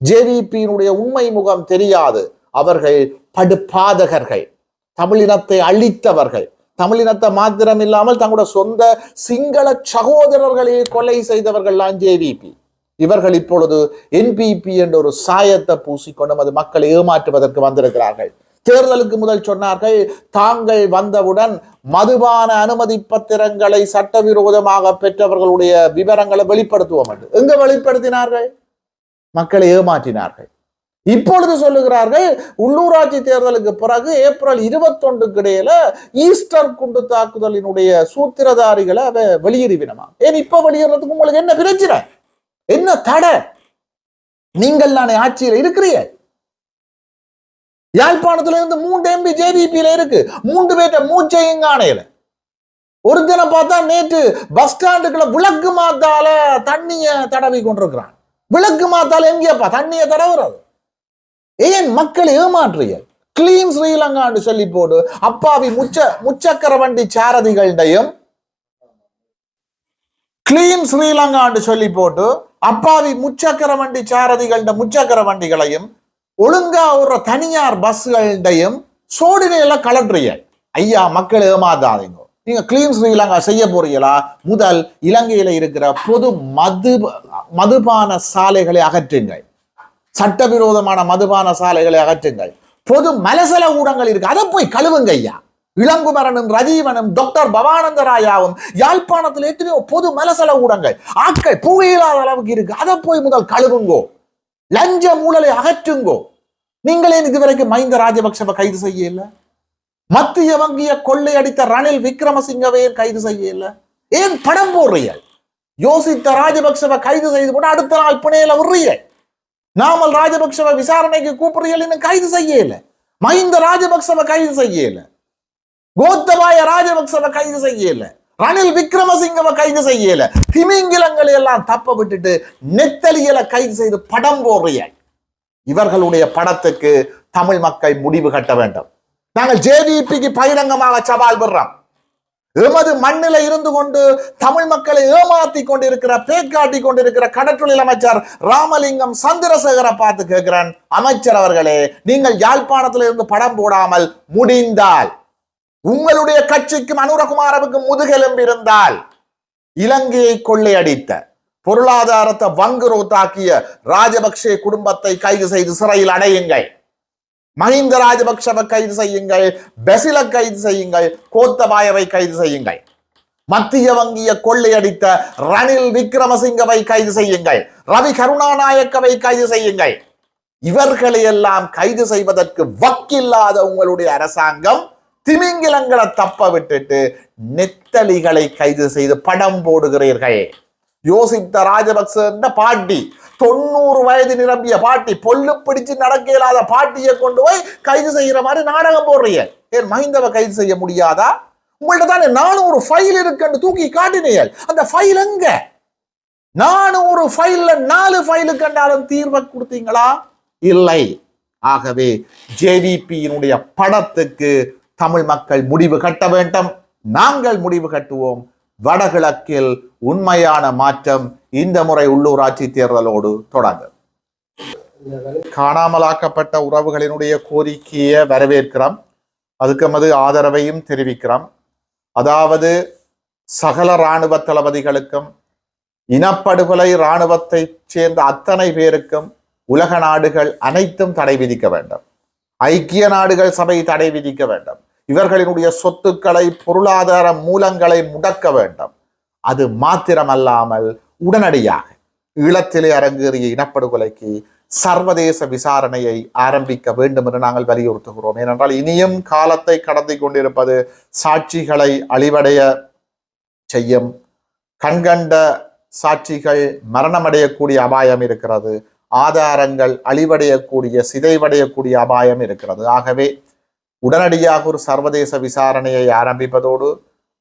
ஜேவிபியினுடைய உண்மை முகம் தெரியாது. அவர்கள் படுபாதகர்கள், தமிழினத்தை அழித்தவர்கள். தமிழினத்தை மாத்திரம் இல்லாமல் தங்களுடைய சொந்த சிங்கள சகோதரர்களை கொலை செய்தவர்கள்லாம் ஜேவிபி. இவர்கள் இப்பொழுது என்பிபி என்ற ஒரு சாயத்தை பூசிக்கொண்டும் அது மக்களை ஏமாற்றுவதற்கு வந்திருக்கிறார்கள். தேர்தலுக்கு முதல் சொன்னார்கள், தாங்கள் வந்தவுடன் மதுபான அனுமதி பத்திரங்களை சட்டவிரோதமாக பெற்றவர்களுடைய விவரங்களை வெளிப்படுத்துவோம் என்று. எங்க வெளிப்படுத்தினார்கள்? மக்களை ஏமாற்றினார்கள். இப்பொழுது சொல்லுகிறார்கள், உள்ளூராட்சி தேர்தலுக்கு பிறகு ஏப்ரல் 21 இடையில ஈஸ்டர் குண்டு தாக்குதலினுடைய சூத்திரதாரிகளை அதை வெளியேறிவினமா. ஏன் இப்ப வெளியேறதுக்கு உங்களுக்கு என்ன பிரச்சனை, என்ன தடை? நீங்கள் தானே ஆட்சியில் இருக்கிறீங்க. யாழ்ப்பாணத்துல இருந்து 3 எம்பி ஜேவிபியில இருக்கு. 3 பேர்ட்ட மூச்சையும் காணையில. ஒரு தினம் பார்த்தா நேற்று பஸ் ஸ்டாண்டுக்குள்ள விளக்கு மாத்தால தண்ணிய தடவி கொண்டிருக்கிறான். விளக்கு மாத்தால எங்கேப்பா தண்ணிய தடவுறது? ஏன் மக்களை ஏமாற்றிய? கிளீன் ஸ்ரீலங்கான்னு சொல்லி போடு அப்பாவி முச்சக்கர வண்டி சாரதிகளையும், கிளீன் ஸ்ரீலங்கான்னு சொல்லி போட்டு அப்பாவி முச்சக்கர வண்டி சாரதிகள முச்சக்கர வண்டிகளையும், ஒழுங்கா ஒரு தனியார் பஸ்களையும் சோடினையெல்லாம் கலட்டுறீங்க. ஐயா, மக்களை ஏமாத்தாதீங்க. நீங்க கிளீன் ஸ்ரீலங்கா செய்ய போறீங்களா? முதல் இலங்கையில இருக்கிற பொது மதுபான சாலைகளை அகற்றுங்கள். சட்டவிரோதமான மதுபான சாலைகளை அகற்றுங்கள். பொது மலசல ஊடகங்கள் இருக்கு, அதை போய் கழுவுங்க ஐயா. இளங்குமரனும் ரஜீவனும் டாக்டர் பவானந்த ராயாவும் யாழ்ப்பாணத்தில் எத்தனையோ பொது மலசல ஊடகங்கள் ஆட்கள் புகையில்லாத அளவுக்கு இருக்கு, அதை போய் முதல் கழுவுங்கோ. லஞ்ச ஊழலை அகற்றுங்கோ. நீங்களே இதுவரைக்கும் மஹிந்த ராஜபக்சவை கைது செய்யல? மத்திய வங்கிய கொள்ளையடித்த ரணில் விக்ரமசிங்கவை கைது செய்யல? ஏன் படம் போடுறீர்கள்? யோசித்த ராஜபக்சவை கைது செய்து கூட அடுத்த நாள் பிணையில விடுறீங்க. நாமல் ராஜபக்சவை விசாரணைக்கு கூப்பிடுறீர்கள், இன்னும் கைது செய்யல. மஹிந்த ராஜபக்சவை கைது செய்யல, கோத்தபாய ராஜபக்சவை கைது செய்யல, ரணில் விக்ரமசிங்கவை கைது செய்யல. திமிங்கிலங்களை எல்லாம் தப்ப விட்டுட்டு நெத்தலியலை கைது செய்து படம் போடுறீங்க. இவர்களுடைய படத்துக்கு தமிழ் மக்கள் முடிவு கட்ட வேண்டும். நாங்கள் ஜேவிபிக்கு பகிரங்கமாக சவால் விடுறோம். எமது மண்ணில இருந்து கொண்டு தமிழ் மக்களை ஏமாத்தி கொண்டிருக்கிற, பேக்காட்டி கொண்டிருக்கிற கடற்றொழில் அமைச்சர் ராமலிங்கம் சந்திரசேகரை பார்த்து கேட்கிறேன், அமைச்சர் அவர்களே, நீங்கள் யாழ்ப்பாணத்தில் இருந்து படம் போடாமல் முடிந்தால், உங்களுடைய கட்சிக்கும் அனுரகுமாரவுக்கும் முதுகெலும்பு இருந்தால், இலங்கையை கொள்ளையடித்த, பொருளாதாரத்தை வங்குரோத்தாக்கிய ராஜபக்சே குடும்பத்தை கைது செய்து சிறையில் அடையுங்கள். மஹிந்த ராஜபக்சவை கைது செய்யுங்கள், பெசில கைது செய்யுங்கள், கோத்தபாயவை கைது செய்யுங்கள். மத்திய வங்கிய கொள்ளையடித்த ரணில் விக்ரமசிங்கவை கைது செய்யுங்கள், ரவி கருணாநாயக்கவை கைது செய்யுங்கள். இவர்களை எல்லாம் கைது செய்வதற்கு வக்கில்லாத உங்களுடைய அரசாங்கம் திமிங்கிலங்களை தப்ப விட்டுட்டு நெத்தலிகளை கைது செய்து படம் போடுகிறீர்கள். யோசித்த ராஜபக்ச பாட்டி, 90 வயது நிரம்பிய பாட்டி, பொல்லு பிடிச்சு நடக்க இயலாத பாட்டியை கொண்டு போய் கைது செய்யற மாதிரி நாடகம் போடுறீங்க. ஏன் மஹிந்தவை கைது செய்ய முடியாதா? உங்கள்ட்ட தானே 400 ஃபைல் இருக்குன்னு தூக்கி காட்டினீர்கள். அந்த ஃபைல் எங்க? 400 ஃபைல்ல 4 ஃபைலு கண்டாலும் தீர்வை கொடுத்தீங்களா? இல்லை. ஆகவே ஜேவிபியினுடைய படத்துக்கு தமிழ் மக்கள் முடிவு கட்ட வேண்டும். நாங்கள் முடிவு கட்டுவோம். வடகிழக்கில் உண்மையான மாற்றம் இந்த முறை உள்ளூராட்சி தேர்தலோடு தொடங்கும். காணாமலாக்கப்பட்ட உறவுகளினுடைய கோரிக்கையை வரவேற்கிறோம். அதுக்கு நமது ஆதரவையும் தெரிவிக்கிறோம். அதாவது சகல இராணுவ தளபதிகளுக்கும், இனப்படுகொலை இராணுவத்தை சேர்ந்த அத்தனை பேருக்கும் உலக நாடுகள் அனைத்தும் தடை விதிக்க வேண்டும். ஐக்கிய நாடுகள் சபை தடை விதிக்க வேண்டும். இவர்களினுடைய சொத்துக்களை, பொருளாதார மூலங்களை முடக்க வேண்டும். அது மாத்திரமல்லாமல் உடனடியாக ஈழத்திலே அரங்கேறிய இனப்படுகொலைக்கு சர்வதேச விசாரணையை ஆரம்பிக்க வேண்டும் என்று நாங்கள் வலியுறுத்துகிறோம். ஏனென்றால் இனியும் காலத்தை கடந்து கொண்டிருப்பது சாட்சிகளை அழிவடைய செய்யும். கண்கண்ட சாட்சிகள் மரணமடையக்கூடிய அபாயம் இருக்கிறது. ஆதாரங்கள் அழிவடையக்கூடிய, சிதைவடையக்கூடிய அபாயம் இருக்கிறது. ஆகவே உடனடியாக ஒரு சர்வதேச விசாரணையை ஆரம்பிப்பதோடு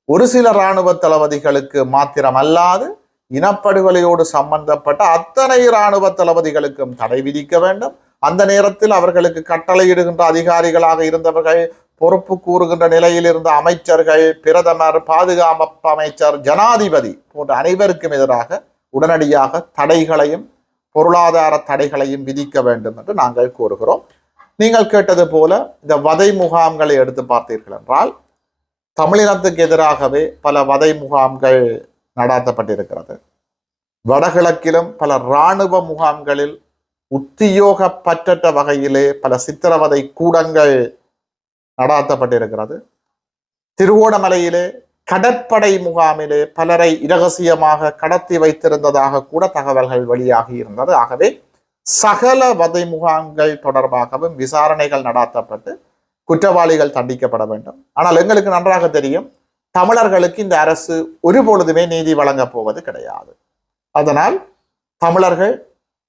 ஒரு சில இராணுவ தளபதிகளுக்கு மாத்திரமல்லாது இனப்படுகொலையோடு சம்பந்தப்பட்ட அத்தனை இராணுவ தளபதிகளுக்கும் தடை விதிக்க வேண்டும். அந்த நேரத்தில் அவர்களுக்கு கட்டளையிடுகின்ற அதிகாரிகளாக இருந்தவர்கள், பொறுப்பு கூறுகின்ற நிலையில் இருந்த அமைச்சர்கள், பிரதமர், பாதுகாப்பு அமைச்சர், ஜனாதிபதி போன்ற அனைவருக்கும் எதிராக உடனடியாக தடைகளையும் பொருளாதார தடைகளையும் விதிக்க வேண்டும் என்று நாங்கள் கூறுகிறோம். நீங்கள் கேட்டது போல இந்த வதை முகாம்களை எடுத்து பார்த்தீர்கள் என்றால், தமிழினத்துக்கு எதிராகவே பல வதை முகாம்கள் நடாத்தப்பட்டிருக்கிறது. வடகிழக்கிலும் பல இராணுவ முகாம்களில் உத்தியோகப்பற்ற வகையிலே பல சித்திரவதை கூடங்கள் நடாத்தப்பட்டிருக்கிறது. திருவோணமலையிலே கடற்படை முகாமிலே பலரை இரகசியமாக கடத்தி வைத்திருந்ததாக கூட தகவல்கள் வெளியாகி இருந்தது. ஆகவே சகல வதை முகாம்கள் தொடர்பாகவும் விசாரணைகள் நடாத்தப்பட்டு குற்றவாளிகள் தண்டிக்கப்பட வேண்டும். ஆனால் எங்களுக்கு நன்றாக தெரியும், தமிழர்களுக்கு இந்த அரசு ஒருபொழுதுமே நீதி வழங்கப் போவது கிடையாது. அதனால் தமிழர்கள்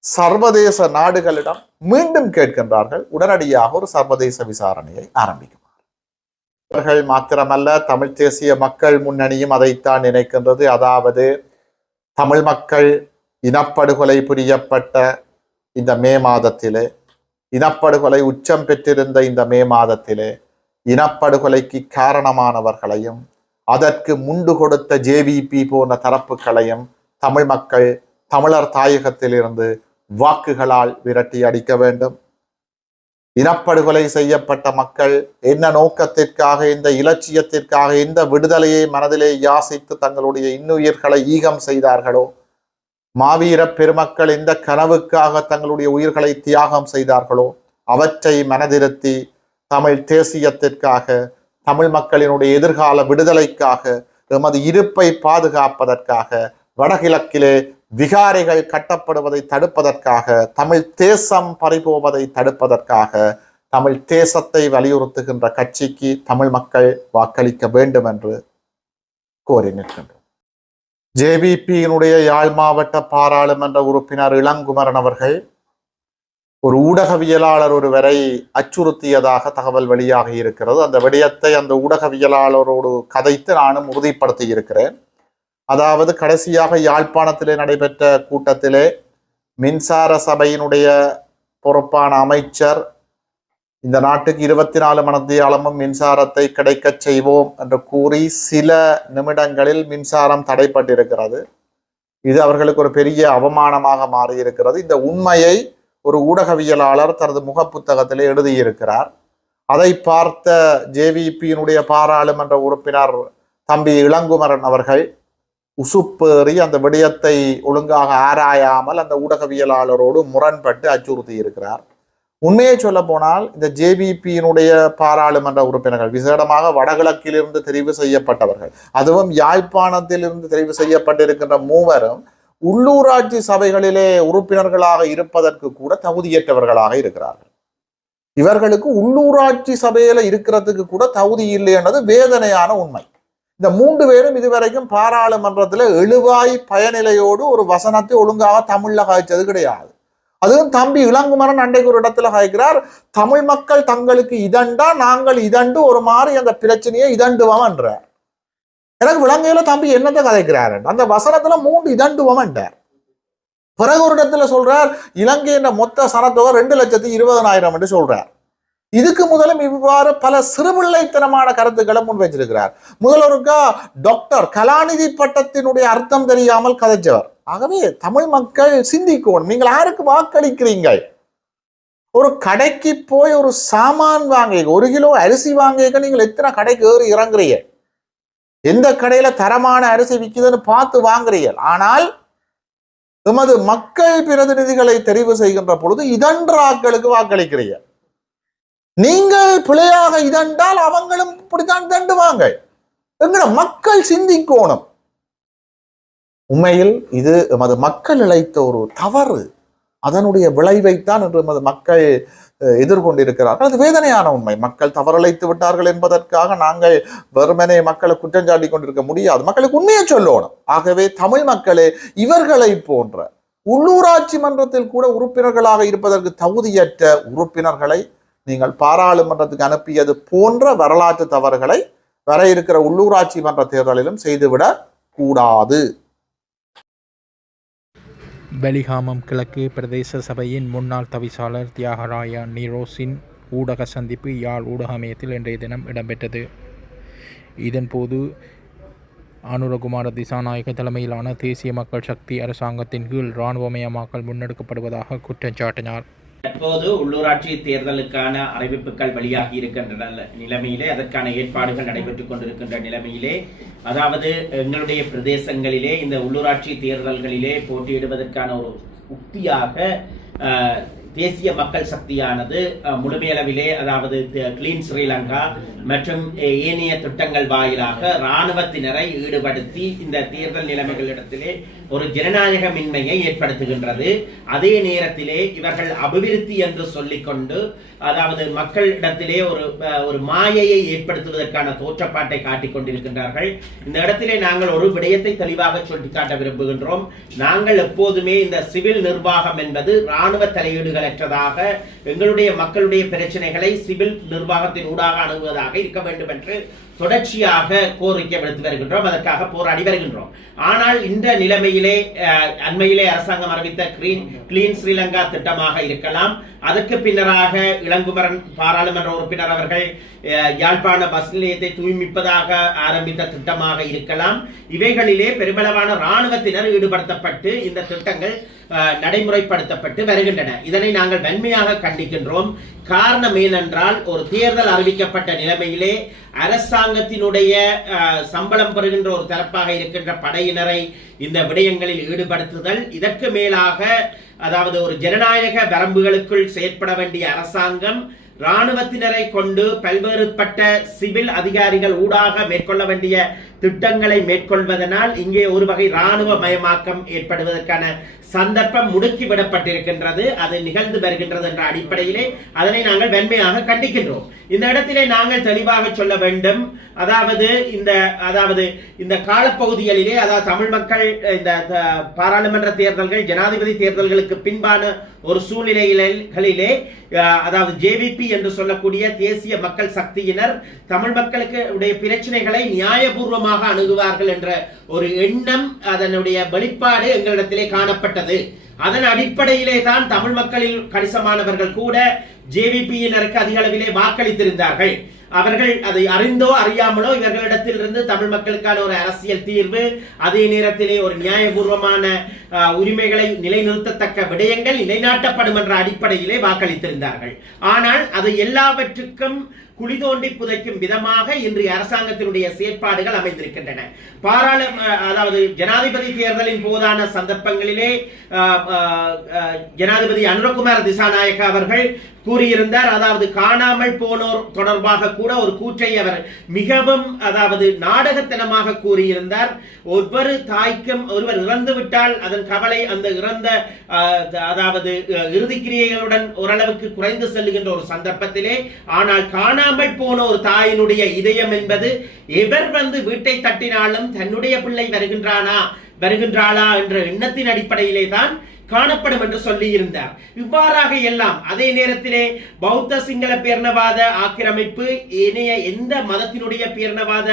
சர்வதேச நாடுகளிடம் மீண்டும் கேட்கின்றார்கள், உடனடியாக ஒரு சர்வதேச விசாரணையை ஆரம்பிக்குமாறு. அவர்கள் மாத்திரமல்ல, தமிழ் தேசிய மக்கள் முன்னணியும் அதைத்தான் நினைக்கின்றது. அதாவது தமிழ் மக்கள் இனப்படுகொலை புரியப்பட்ட இந்த மே மாதத்திலே, இனப்படுகொலை உச்சம் பெற்றிருந்த இந்த மே மாதத்திலே இனப்படுகொலைக்கு காரணமானவர்களையும் அதற்கு முண்டு கொடுத்த ஜேவிபி போன்ற தரப்புகளையும் தமிழ் மக்கள் தமிழர் தாயகத்திலிருந்து வாக்குகளால் விரட்டி அடிக்க வேண்டும். இனப்படுகொலை செய்யப்பட்ட மக்கள் என்ன நோக்கத்திற்காக, இந்த இலட்சியத்திற்காக, இந்த விடுதலையை மனதிலே யாசித்து தங்களுடைய இன்னுயிர்களை ஈகம் செய்தார்களோ, மாவீர பெருமக்கள் இந்த கனவுக்காக தங்களுடைய உயிர்களை தியாகம் செய்தார்களோ, அவற்றை மனதிருத்தி தமிழ் தேசியத்திற்காக, தமிழ் மக்களினுடைய எதிர்கால விடுதலைக்காக, எமது இருப்பை பாதுகாப்பதற்காக, வடகிழக்கிலே விகாரைகள் கட்டப்படுவதை தடுப்பதற்காக, தமிழ் தேசம் பறிபோவதை தடுப்பதற்காக, தமிழ் தேசத்தை வலியுறுத்துகின்ற கட்சிக்கு தமிழ் மக்கள் வாக்களிக்க வேண்டும் என்று கோரி நிற்கின்றோம். ஜேவிபியினுடைய யாழ் மாவட்ட பாராளுமன்ற உறுப்பினர் இளங்குமரன் அவர்கள் ஒரு ஊடகவியலாளர் ஒருவரை அச்சுறுத்தியதாக தகவல் வெளியாகி இருக்கிறது. அந்த விடயத்தை அந்த ஊடகவியலாளரோடு கதைத்து நானும் உறுதிப்படுத்தி இருக்கிறேன். அதாவது கடைசியாக யாழ்ப்பாணத்திலே நடைபெற்ற கூட்டத்திலே மின்சார சபையினுடைய பொறுப்பான அமைச்சர் இந்த நாட்டுக்கு 24 மணித்தியாலமும் மின்சாரத்தை கிடைக்கச் செய்வோம் என்று கூறி சில நிமிடங்களில் மின்சாரம் தடைப்பட்டிருக்கிறது. இது அவர்களுக்கு ஒரு பெரிய அவமானமாக மாறியிருக்கிறது. இந்த உண்மையை ஒரு ஊடகவியலாளர் தனது முகப்புத்தகத்திலே எழுதியிருக்கிறார். அதை பார்த்த ஜேவிபியினுடைய பாராளுமன்ற உறுப்பினர் தம்பி இளங்குமரன் அவர்கள் உசுப்பேறி அந்த விடயத்தை ஒழுங்காக ஆராயாமல் அந்த ஊடகவியலாளரோடு முரண்பட்டு அச்சுறுத்தி இருக்கிறார். உண்மையை சொல்ல போனால் இந்த ஜேவிபியினுடைய பாராளுமன்ற உறுப்பினர்கள் விசேடமாக வடகிழக்கிலிருந்து தெரிவு செய்யப்பட்டவர்கள், அதுவும் யாழ்ப்பாணத்திலிருந்து தெரிவு செய்யப்பட்டிருக்கின்ற மூவரும் உள்ளூராட்சி சபைகளிலே உறுப்பினர்களாக இருப்பதற்கு கூட தகுதியற்றவர்களாக இருக்கிறார்கள். இவர்களுக்கு உள்ளூராட்சி சபையில இருக்கிறதுக்கு கூட தகுதி இல்லை என்பது வேதனையான உண்மை. இந்த 3 பேரும் இதுவரைக்கும் பாராளுமன்றத்தில் எழுவாய் பயனிலையோடு ஒரு வசனத்தை ஒழுங்காக தமிழ்ல காய்ச்சது கிடையாது. அதுவும் தம்பி இளங்குமரன் அன்றைக்கு ஒரு இடத்துல காய்க்கிறார், தமிழ் மக்கள் தங்களுக்கு இதண்டா நாங்கள் இதண்டு ஒரு மாதிரி அந்த பிரச்சனையை இதண்டுவோம் என்றார். எனக்கு விளங்கையில தம்பி என்னத்தை கதைக்கிறார், அந்த வசனத்துல 3 இதண்டுவோம் என்றார். பிறகு ஒரு இடத்துல சொல்றார் இலங்கையின் மொத்த சனத்தொகை 2,20,000 என்று சொல்றார். இதுக்கு முதலும் இவ்வாறு பல சிறுபிள்ளைத்தனமான கருத்துக்களை முன் வச்சிருக்கிறார். முதல்வருக்கா டாக்டர் கலாநிதி பட்டத்தினுடைய அர்த்தம் தெரியாமல் கதைச்சவர். ஆகவே தமிழ் மக்கள் சிந்திக்கணும், நீங்கள் யாருக்கு வாக்களிக்கிறீங்க? ஒரு கடைக்கு போய் ஒரு சாமான் வாங்க, 1 கிலோ அரிசி வாங்க, நீங்கள் எத்தனை கடைக்கு ஏறி இறங்குறீங்க? எந்த கடையில தரமான அரிசி விற்குதுன்னு பார்த்து வாங்குறீங்க. ஆனால் எமது மக்கள் பிரதிநிதிகளை தெரிவு செய்கின்ற பொழுது இதன்றாக்களுக்கு வாக்களிக்கிறீங்க. நீங்கள் பிழையாக இதண்டால் அவங்களும் இப்படித்தான் தண்டுவாங்க. எங்கட மக்கள் சிந்திக்கணும். உண்மையில் இது எமது மக்கள் இழைத்த ஒரு தவறு. அதனுடைய விளைவைத்தான் என்று எமது மக்கள் எதிர்கொண்டிருக்கிறார்கள். அது வேதனையான உண்மை. மக்கள் தவறழைத்து விட்டார்கள் என்பதற்காக நாங்கள் வெறுமனே மக்களை குற்றஞ்சாட்டி கொண்டிருக்க முடியாது. மக்களுக்கு உண்மையை சொல்லணும். ஆகவே தமிழ் மக்களே, இவர்களை போன்ற உள்ளூராட்சி மன்றத்தில் கூட உறுப்பினர்களாக இருப்பதற்கு தகுதியற்ற உறுப்பினர்களை நீங்கள் பாராளுமன்றத்துக்கு அனுப்பியது போன்ற வரலாற்று தவறுகளை வர இருக்கிற உள்ளூராட்சி மன்ற தேர்தலிலும் செய்துவிடக் கூடாது. பெலிகாமம் கிழக்கு பிரதேச சபையின் முன்னாள் தவிசாளர் தியாகராயா நீரோஸின் ஊடக சந்திப்பு யாழ் ஊடக மையத்தில் இன்றைய தினம் இடம்பெற்றது. இதன்போது அனுரகுமார திசாநாயக்க தலைமையிலான தேசிய மக்கள் சக்தி அரசாங்கத்தின் கீழ் இராணுவமயமாக்கல் முன்னெடுக்கப்படுவதாக குற்றம் சாட்டினார். தற்போது உள்ளூராட்சி தேர்தலுக்கான அறிவிப்புகள் வெளியாகி இருக்கின்ற நிலைமையிலே, அதற்கான ஏற்பாடுகள் நடைபெற்றுக் கொண்டிருக்கின்ற நிலைமையிலே, அதாவது எங்களுடைய பிரதேசங்களிலே இந்த உள்ளூராட்சி தேர்தல்களிலே போட்டியிடுவதற்கான ஒரு உக்தியாக தேசிய மக்கள் சக்தியானது முழுமையளவிலே, அதாவது கிளீன் ஸ்ரீலங்கா மற்றும் ஏனைய திட்டங்கள் வாயிலாக இராணுவத்தினரை ஈடுபடுத்தி இந்த தேர்தல் நிலைமைகளிடத்திலே ஒரு ஜனநாயகமின்மையை ஏற்படுத்துகின்றது. அதே நேரத்திலே இவர்கள் அபிவிருத்தி என்று சொல்லிக்கொண்டு, அதாவது மக்களிடத்திலே ஒரு மாயையை ஏற்படுத்துவதற்கான தோற்றப்பாட்டை காட்டிக் கொண்டிருக்கின்றார்கள். இந்த இடத்திலே நாங்கள் ஒரு விடயத்தை தெளிவாக சுட்டிக்காட்ட விரும்புகின்றோம். நாங்கள் எப்போதுமே இந்த சிவில் நிர்வாகம் என்பது இராணுவ தலையீடுகளற்றதாக எங்களுடைய மக்களுடைய பிரச்சனைகளை சிவில் நிர்வாகத்தின் ஊடாக அணுகுவதாக இருக்க வேண்டும் என்று தொடர்ச்சியாக கோரிக்கை விடுத்து வருகின்றோம். அதற்காக போராடி வருகின்றோம். ஆனால் இந்த நிலைமையிலே அண்மையிலே அரசாங்கம் அறிவித்த கிளீன் ஸ்ரீலங்கா திட்டமாக இருக்கலாம், அதற்கு பின்னராக இளங்குமரன் பாராளுமன்ற உறுப்பினர் அவர்கள் யாழ்ப்பாண பஸ் நிலையத்தை தூய்மிப்பதாக ஆரம்பித்த திட்டமாக இருக்கலாம். இவைகளிலே பெருமளவான இராணுவத்தினர் ஈடுபடுத்தப்பட்டு இந்த திட்டங்கள் நடைமுறைப்படுத்தப்பட்டு வருகின்றன. இதனை நாங்கள் வன்மையாக கண்டிக்கின்றோம். காரணம் ஏனென்றால், ஒரு தேர்தல் அறிவிக்கப்பட்ட நிலைமையிலே அரசாங்கத்தினுடைய சம்பளம் பெறுகின்ற ஒரு தரப்பாக இருக்கின்ற படையினரை இந்த விடயங்களில் ஈடுபடுத்துதல், இதற்கு மேலாக அதாவது ஒரு ஜனநாயக வரம்புகளுக்குள் செயற்பட வேண்டிய அரசாங்கம் இராணுவத்தினரை கொண்டு பல்வேறுபட்ட சிவில் அதிகாரிகள் ஊடாக மேற்கொள்ள வேண்டிய திட்டங்களை மேற்கொள்வதனால் இங்கே ஒரு வகை இராணுவ மயமாக்கம் ஏற்படுவதற்கான சந்தர்ப்பம் முடுக்கிவிடப்பட்டிருக்கின்றது. அது நிகழ்ந்து வருகின்றது என்ற அடிப்படையிலே அதனை நாங்கள் வன்மையாக கண்டிக்கின்றோம். இந்த இடத்திலே நாங்கள் தெளிவாக சொல்ல வேண்டும். அதாவது இந்த காலப்பகுதிகளிலே, அதாவது தமிழ் மக்கள் இந்த பாராளுமன்ற தேர்தல்கள், ஜனாதிபதி தேர்தல்களுக்கு பின்பான ஒரு சூழ்நிலைகளிலே, அதாவது ஜேவிபி என்று சொல்லக்கூடிய தேசிய மக்கள் சக்தியினர் தமிழ் மக்களுக்கு உடைய பிரச்சனைகளை நியாயபூர்வமாக அணுகுவார்கள் என்ற ஒரு எண்ணம், அதனுடைய வெளிப்பாடு எங்களிடத்திலே காணப்பட்டது. அதன் அடிப்படையிலே தான் தமிழ் மக்களில் கணிசமானவர்கள் கூட ஜேவிபியினருக்கு அதிக அளவிலே வாக்களித்திருந்தார்கள். அவர்கள் அதை அறிந்தோ அறியாமலோ இவர்களிடத்தில் இருந்து தமிழ் மக்களுக்கான ஒரு அரசியல் தீர்வு, அதே நேரத்திலே ஒரு நியாயபூர்வமான உரிமைகளை நிலைநிறுத்தத்தக்க விடயங்கள் நிலைநாட்டப்படும் என்ற அடிப்படையிலே வாக்களித்திருந்தார்கள். ஆனால் அது எல்லாவற்றுக்கும் குழி தோண்டி புதைக்கும் விதமாக இன்றைய அரசாங்கத்தினுடைய செயற்பாடுகள் அமைந்திருக்கின்றன. அதாவது ஜனாதிபதி தேர்தலின் போதான சந்தர்ப்பங்களிலே ஜனாதிபதி அனுரகுமார் திசாநாயக்க அவர்கள் கூறியிருந்தார். அதாவது காணாமல் போனோர் தொடர்பாக கூட ஒரு கூற்றை அவர் மிகவும் நாடகத்தனமாக கூறியிருந்தார். ஒவ்வொரு தாய்க்கும் ஒருவர் இறந்துவிட்டால் அதன் கவலை அந்த இறந்த இறுதி கிரியைகளுடன் ஓரளவுக்கு குறைந்து செல்லுகின்ற ஒரு சந்தர்ப்பத்திலே, ஆனால் காணாமல் போன ஒரு தாயினுடைய இதயம் என்பது எவர் வந்து வீட்டை தட்டினாலும் தன்னுடைய பிள்ளை வருகின்றாளா என்ற எண்ணத்தின் அடிப்படையிலே தான் காணப்படும் என்று சொல்லி இருந்தார். இவ்வாறாக எல்லாம் அதே நேரத்திலே பௌத்த சிங்கள பேரணவாத ஆக்கிரமிப்பு, ஏனைய எந்த மதத்தினுடைய பேரணவாத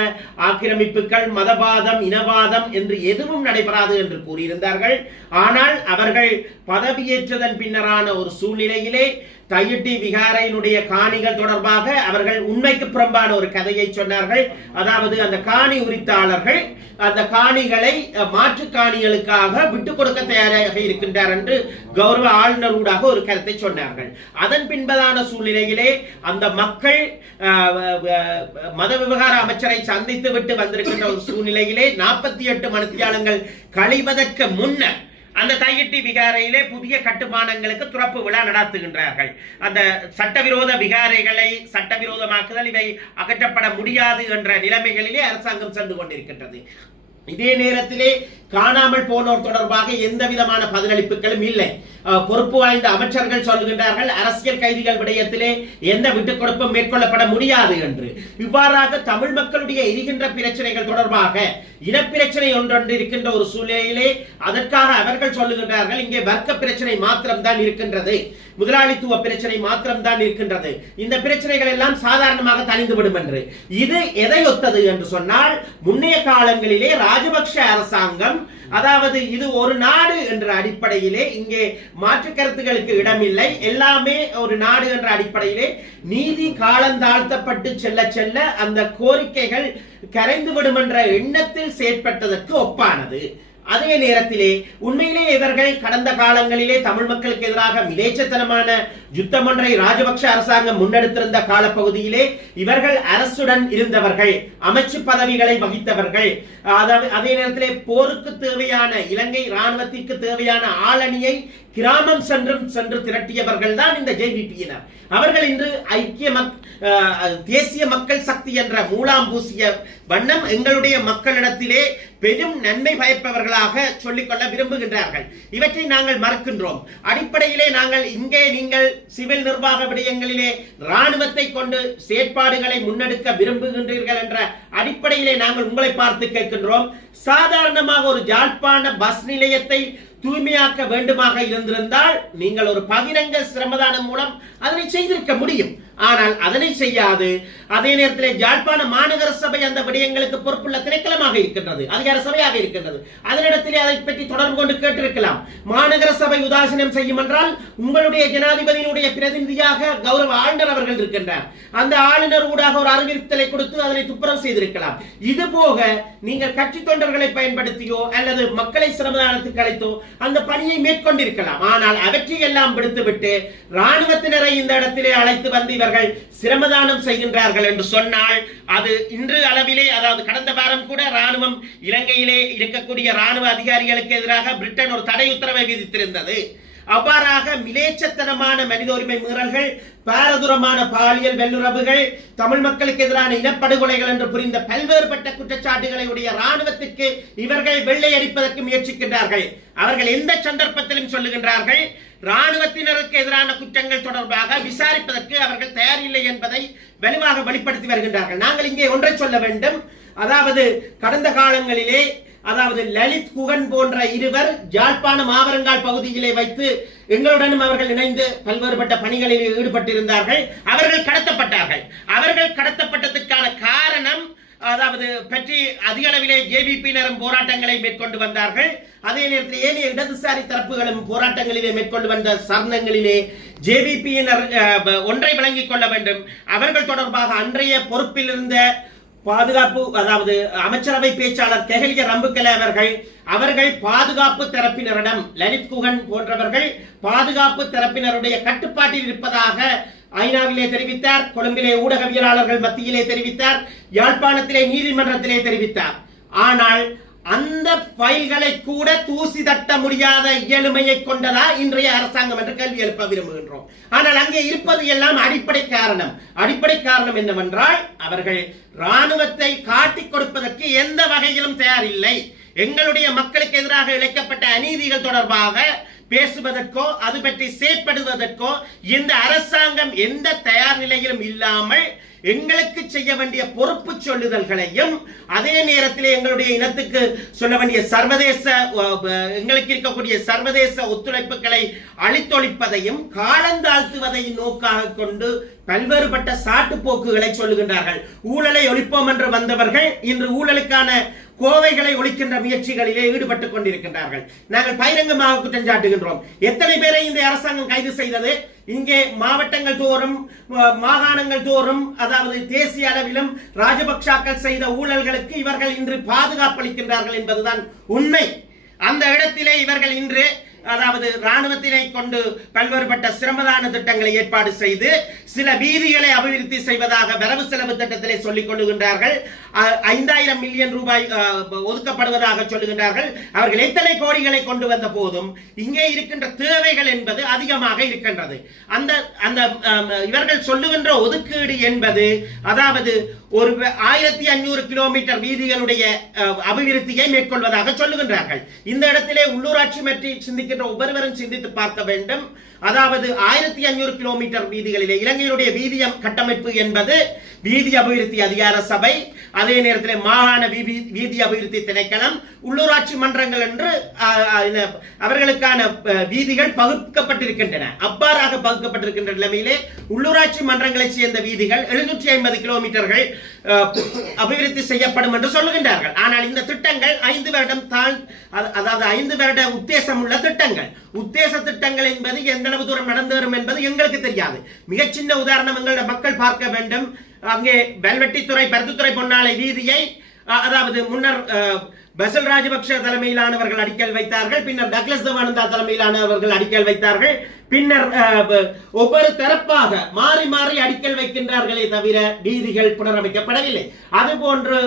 ஆக்கிரமிப்புகள், மதவாதம், இனவாதம் என்று எதுவும் நடைபெறாது என்று கூறியிருந்தார்கள். ஆனால் அவர்கள் பதவியேற்றதன் பின்னரான ஒரு சூழ்நிலையிலே தையிட்டி விகாரையினுடைய காணிகள் தொடர்பாக அவர்கள் உண்மைக்கு புறம்பான ஒரு கதையை சொன்னார்கள். அதாவது அந்த காணி உரித்தாளர்கள் அந்த காணிகளை மாற்று காணிகளுக்காக விட்டுக் கொடுக்க தயாராக இருக்கின்றார் என்று கௌரவ ஆளுநர் ஊடாக ஒரு கருத்தை சொன்னார்கள். அதன் பின்பதான சூழ்நிலையிலே அந்த மக்கள் மத விவகார அமைச்சரை சந்தித்து விட்டு வந்திருக்கின்ற ஒரு சூழ்நிலையிலே 48 மணித்தியாலங்கள் கழிவதற்கு முன்னர் அந்த தையிட்டி விகாரையிலே புதிய கட்டுமானங்களுக்கு துறப்பு விழா நடத்துகின்றார்கள். அந்த சட்டவிரோத விகாரைகளை சட்டவிரோதமாக்குதல், இவை அகற்றப்பட முடியாது என்ற நிலைமைகளிலே அரசாங்கம் சென்று கொண்டிருக்கின்றது. இதே நேரத்திலே காணாமல் போனோர் தொடர்பாக எந்த விதமான பதிலளிப்புகளும் இல்லை. பொறுப்பு வாய்ந்த அமைச்சர்கள் சொல்கின்றார்கள் அரசியல் கைதிகள் விடயத்திலே எந்த விட்டுக் கொடுப்பும் மேற்கொள்ளப்பட முடியாது என்று. இவ்வாறாக தமிழ் மக்களுடைய எரிகின்ற பிரச்சனைகள் தொடர்பாக இனப்பிரச்சனை ஒன்றொன்று இருக்கின்ற ஒரு சூழ்நிலையிலே அதற்காக அவர்கள் சொல்லுகின்றார்கள் இங்கே வர்க்க பிரச்சனை மாத்திரம்தான் இருக்கின்றது, முதலாளித்துவ பிரச்சனை மாத்திரம்தான் இருக்கின்றது, இந்த பிரச்சனைகள் எல்லாம் சாதாரணமாக தணிந்துவிடும் என்று. இது எதை ஒத்தது என்று சொன்னால், முன்னைய காலங்களிலே ராஜபக்ஷ அரசாங்கம், அதாவது இது ஒரு நாடு என்ற அடிப்படையிலே இங்கே மாற்று கருத்துக்களுக்கு இடமில்லை, எல்லாமே ஒரு நாடு என்ற அடிப்படையிலே நீதி காலந்தாழ்த்தப்பட்டு செல்ல செல்ல அந்த கோரிக்கைகள் கரைந்துவிடும் என்ற எண்ணத்தில் செயற்பட்டதற்கு ஒப்பானது. அதே நேரத்திலே உண்மையிலே இவர்கள் கடந்த காலங்களிலே தமிழ் மக்களுக்கு எதிராக மிலேச்சத்தனமான யுத்தம் ஒன்றை ராஜபக்ஷ அரசாங்கம் முன்னெடுத்திருந்த காலப்பகுதியிலே இவர்கள் அரசுடன் இருந்தவர்கள், அமைச்சு பதவிகளை வகித்தவர்கள், அதே நேரத்திலே போருக்கு தேவையான இலங்கை இராணுவத்திற்கு தேவையான ஆளணியை கிராமம் சென்று திரட்டியவர்கள் தான் இந்த ஜேவிபியினர். அவர்கள் இன்று தேசிய மக்கள் சக்தி என்ற மூலாம் பூசிய வண்ணம் எங்களுடைய மக்களிடத்திலே பெரும் நன்மை பயப்பவர்களாக சொல்லிக்கொள்ள விரும்புகின்றார்கள். இவற்றை நாங்கள் மறக்கின்றோம். அடிப்படையிலே நாங்கள் இங்கே நீங்கள் சிவில் நிர்வாக விடயங்களிலே இராணுவத்தை கொண்டு செயற்பாடுகளை முன்னெடுக்க விரும்புகின்றீர்கள் என்ற அடிப்படையிலே நாங்கள் உங்களை பார்த்து கேட்கின்றோம். சாதாரணமாக ஒரு யாழ்ப்பாண பஸ் நிலையத்தை தூய்மையாக்க வேண்டுமாக இருந்திருந்தால் நீங்கள் ஒரு பகிரங்க சிரமதானம் மூலம் அதனை செய்திருக்க முடியும். ஆனால் அதனை செய்யாது. அதே நேரத்தில் யாழ்ப்பாண மாநகர சபை அந்த விடயங்களுக்கு பொறுப்புள்ள திணைக்களமாக இருக்கின்றது, அதிகார சபையாக இருக்கின்றது. அதனிடத்திலே அதை பற்றி தொடர்பு கொண்டு கேட்டிருக்கலாம். மாநகர சபை உதாசீனம் செய்யும் என்றால் உங்களுடைய ஜனாதிபதியினுடைய பிரதிநிதியாக கௌரவ ஆளுநர் அவர்கள் இருக்கின்றார். அந்த ஆளுநர் ஊடாக ஒரு அறிவித்தலை கொடுத்து அதனை துப்புரவு செய்திருக்கலாம். இது போக நீங்கள் கட்சி தொண்டர்களை பயன்படுத்தியோ அல்லது மக்களை சிரமதானத்துக்கு அழைத்தோ அந்த பணியை மேற்கொண்டிருக்கலாம். ஆனால் அவற்றை எல்லாம் விடுத்துவிட்டு இராணுவத்தினரை இந்த இடத்திலே அழைத்து வந்து இவர்கள் சிரமதானம் செய்கின்றார்கள் என்று சொன்னால் அது இன்று அளவிலே, அதாவது கடந்த வாரம் கூட ராணுவம் இலங்கையிலே இருக்கக்கூடிய ராணுவ அதிகாரிகளுக்கு எதிராக பிரிட்டன் ஒரு தடை உத்தரவை விதித்திருந்தது. அவ்வாறாக மிலேச்சத்தனமான மனித உரிமை மீறல்கள், பாரதூரமான பாலியல் வல்லுறவுகள், தமிழ் மக்களுக்கு எதிரான இனப்படுகொலைகள் என்று புரிந்த பல்வேறுபட்ட குற்றச்சாட்டுகளை உடைய இராணுவத்திற்கு இவர்கள் வெள்ளை அடிப்பதற்கு முயற்சிக்கின்றார்கள். அவர்கள் எந்த சந்தர்ப்பத்திலும் சொல்லுகின்றார்கள், இராணுவத்தினருக்கு எதிரான குற்றங்கள் தொடர்பாக விசாரிப்பதற்கு அவர்கள் தயாரில்லை என்பதை வலுவாக வெளிப்படுத்தி வருகின்றார்கள். நாங்கள் இங்கே ஒன்றை சொல்ல வேண்டும். அதாவது கடந்த காலங்களிலே லலித் குகன் போன்ற இருவர் யாழ்ப்பாணம் ஆவரங்கால் பகுதியிலே வைத்து எங்களுடனும் அவர்கள் இணைந்து பல்வேறுபட்ட பணிகளில் ஈடுபட்டிருந்தார்கள். அவர்கள் கடத்தப்பட்டார்கள். அவர்கள் கடத்தப்பட்டதற்கான காரணம் பற்றி அதிக அளவிலே ஜேவிபியினரும் போராட்டங்களை மேற்கொண்டு வந்தார்கள். அதே நேரத்தில் ஏனைய இடதுசாரி தரப்புகளும் போராட்டங்களிலே மேற்கொண்டு வந்த சரணங்களிலே ஜேவிபியினர் ஒன்றை விளங்கிக் கொள்ள வேண்டும். அவர்கள் தொடர்பாக அன்றைய பொறுப்பில் இருந்த பாதுகாப்பு அமைச்சரவை பேச்சாளர் கெஹலிய ரம்புக்கல அவர்கள் பாதுகாப்பு தரப்பினரிடம் லலித் குகன் போன்றவர்கள் பாதுகாப்பு தரப்பினருடைய கட்டுப்பாட்டில் இருப்பதாக ஐநாவிலே தெரிவித்தார். கொழும்பிலே ஊடகவியலாளர்கள் மத்தியிலே தெரிவித்தார். யாழ்ப்பாணத்திலே நீதிமன்றத்திலே தெரிவித்தார். ஆனால் அந்த ஃபைல்களை கூட தூசி தட்ட முடியாத இயலுமையை கொண்டதா இன்றைய அரசாங்கம் என்று கேள்வி எழுப்ப விரும்புகின்றோம். ஆனால் அங்கே இருப்பது எல்லாம் அடிப்படை காரணம் என்னவென்றால் அவர்கள் இராணுவத்தை காட்டிக் கொடுப்பதற்கு எந்த வகையிலும் தயாரில்லை. எங்களுடைய மக்களுக்கு எதிராக இழைக்கப்பட்ட அநீதிகள் தொடர்பாக பேசுவதற்கோ அது பற்றி செயற்படுவதற்கோ இந்த அரசாங்கம் எந்த தயார் நிலையிலும் இல்லாமல் எங்களுக்கு செய்ய வேண்டிய பொறுப்பு சொல்லுதல்களையும் அதே நேரத்தில் எங்களுடைய இனத்துக்கு சொல்ல வேண்டிய சர்வதேச எங்களுக்கு இருக்கக்கூடிய சர்வதேச ஒத்துழைப்புகளை அழித்தொழிப்பதையும் காலந்தாழ்த்துவதையும் நோக்காக கொண்டு பல்வேறுபட்ட சாட்டுப்போக்குகளை சொல்லுகின்றார்கள். ஊழலை ஒழிப்போம் என்று வந்தவர்கள் இன்று ஊழலுக்கான கோவைகளை ஒழிக்கின்ற முயற்சிகளிலே ஈடுபட்டுக் கொண்டிருக்கின்றார்கள். நாங்கள் பகிரங்கமாக குற்றம் சாட்டுகின்றோம். எத்தனை பேரை இந்த அரசாங்கம் கைது செய்தது? இங்கே மாவட்டங்கள் தோறும் மாகாணங்கள் தோறும் தேசிய அளவிலும் ராஜபக்சாக்கள் செய்த ஊழல்களுக்கு இவர்கள் இன்று பாதுகாப்பு அளிக்கின்றார்கள் என்பதுதான் உண்மை. அந்த இடத்திலே இவர்கள் இன்று ராணுவத்தினை கொண்டு பல்வேறுபட்ட சிரமதான திட்டங்களை ஏற்பாடு செய்து சில வீதிகளை அபிவிருத்தி செய்வதாக வரவு செலவு திட்டத்திலே சொல்லிக் கொள்ளுகின்றார்கள். 5000 மில்லியன் ரூபாய் ஒதுக்கப்படுவதாக சொல்லுகின்றார்கள். அவர்கள் எத்தனை கோடிகளை கொண்டு வந்த போதும் இங்கே இருக்கின்ற தேவைகள் என்பது அதிகமாக இருக்கின்றது. அந்த இவர்கள் சொல்லுகின்ற ஒதுக்கீடு என்பது ஒரு 1500 கிலோமீட்டர் வீதிகளுடைய அபிவிருத்தியை மேற்கொள்வதாக சொல்லுகின்றார்கள். இந்த இடத்திலே உள்ளூராட்சி பற்றி சிந்திக்கின்ற ஒவ்வொருவரும் சிந்தித்து பார்க்க வேண்டும். 1500 கிலோமீட்டர் வீதிகளிலே இலங்கையினுடைய வீதி கட்டமைப்பு என்பது வீதி அபிவிருத்தி அதிகார சபை, அதே நேரத்தில் மாகாண வீதி அபிவிருத்தி திணைக்களம், உள்ளூராட்சி மன்றங்கள் என்று அவர்களுக்கான வீதிகள் பகுக்கப்பட்டிருக்கின்றன. அவ்வாறாக பகுக்கப்பட்டிருக்கின்ற நிலைமையிலே உள்ளூராட்சி மன்றங்களை சேர்ந்த வீதிகள் 750 கிலோமீட்டர்கள் அபிவிருத்தி செய்யப்படும் என்று சொல்லுகின்றார்கள். ஆனால் இந்த திட்டங்கள் 5 வருடம் 5 வருட உத்தேசம் உள்ள திட்டங்கள். உத்தேச திட்டங்கள் என்பது எந்த அளவு தூரம் நடந்தேறும் என்பது எங்களுக்கு தெரியாது. மிகச் சின்ன உதாரணம் எங்களுடைய மக்கள் பார்க்க வேண்டும். அங்கே வெல்வெட்டித்துறை பருத்தித்துறை பொன்னாலை வீதியை முன்னர் பசில் ராஜபக்ஷ தலைமையிலானவர்கள் அடிக்கல் வைத்தார்கள். பின்னர் டக்ளஸ் தேவானந்தா தலைமையிலானவர்கள் அடிக்கல் வைத்தார்கள். பின்னர் ஒவ்வொரு தரப்பாக மாறி மாறி அடிக்கல் வைக்கின்றார்களே தவிர வீதிகள் புனரமைக்கப்படவில்லை. அதுபோன்று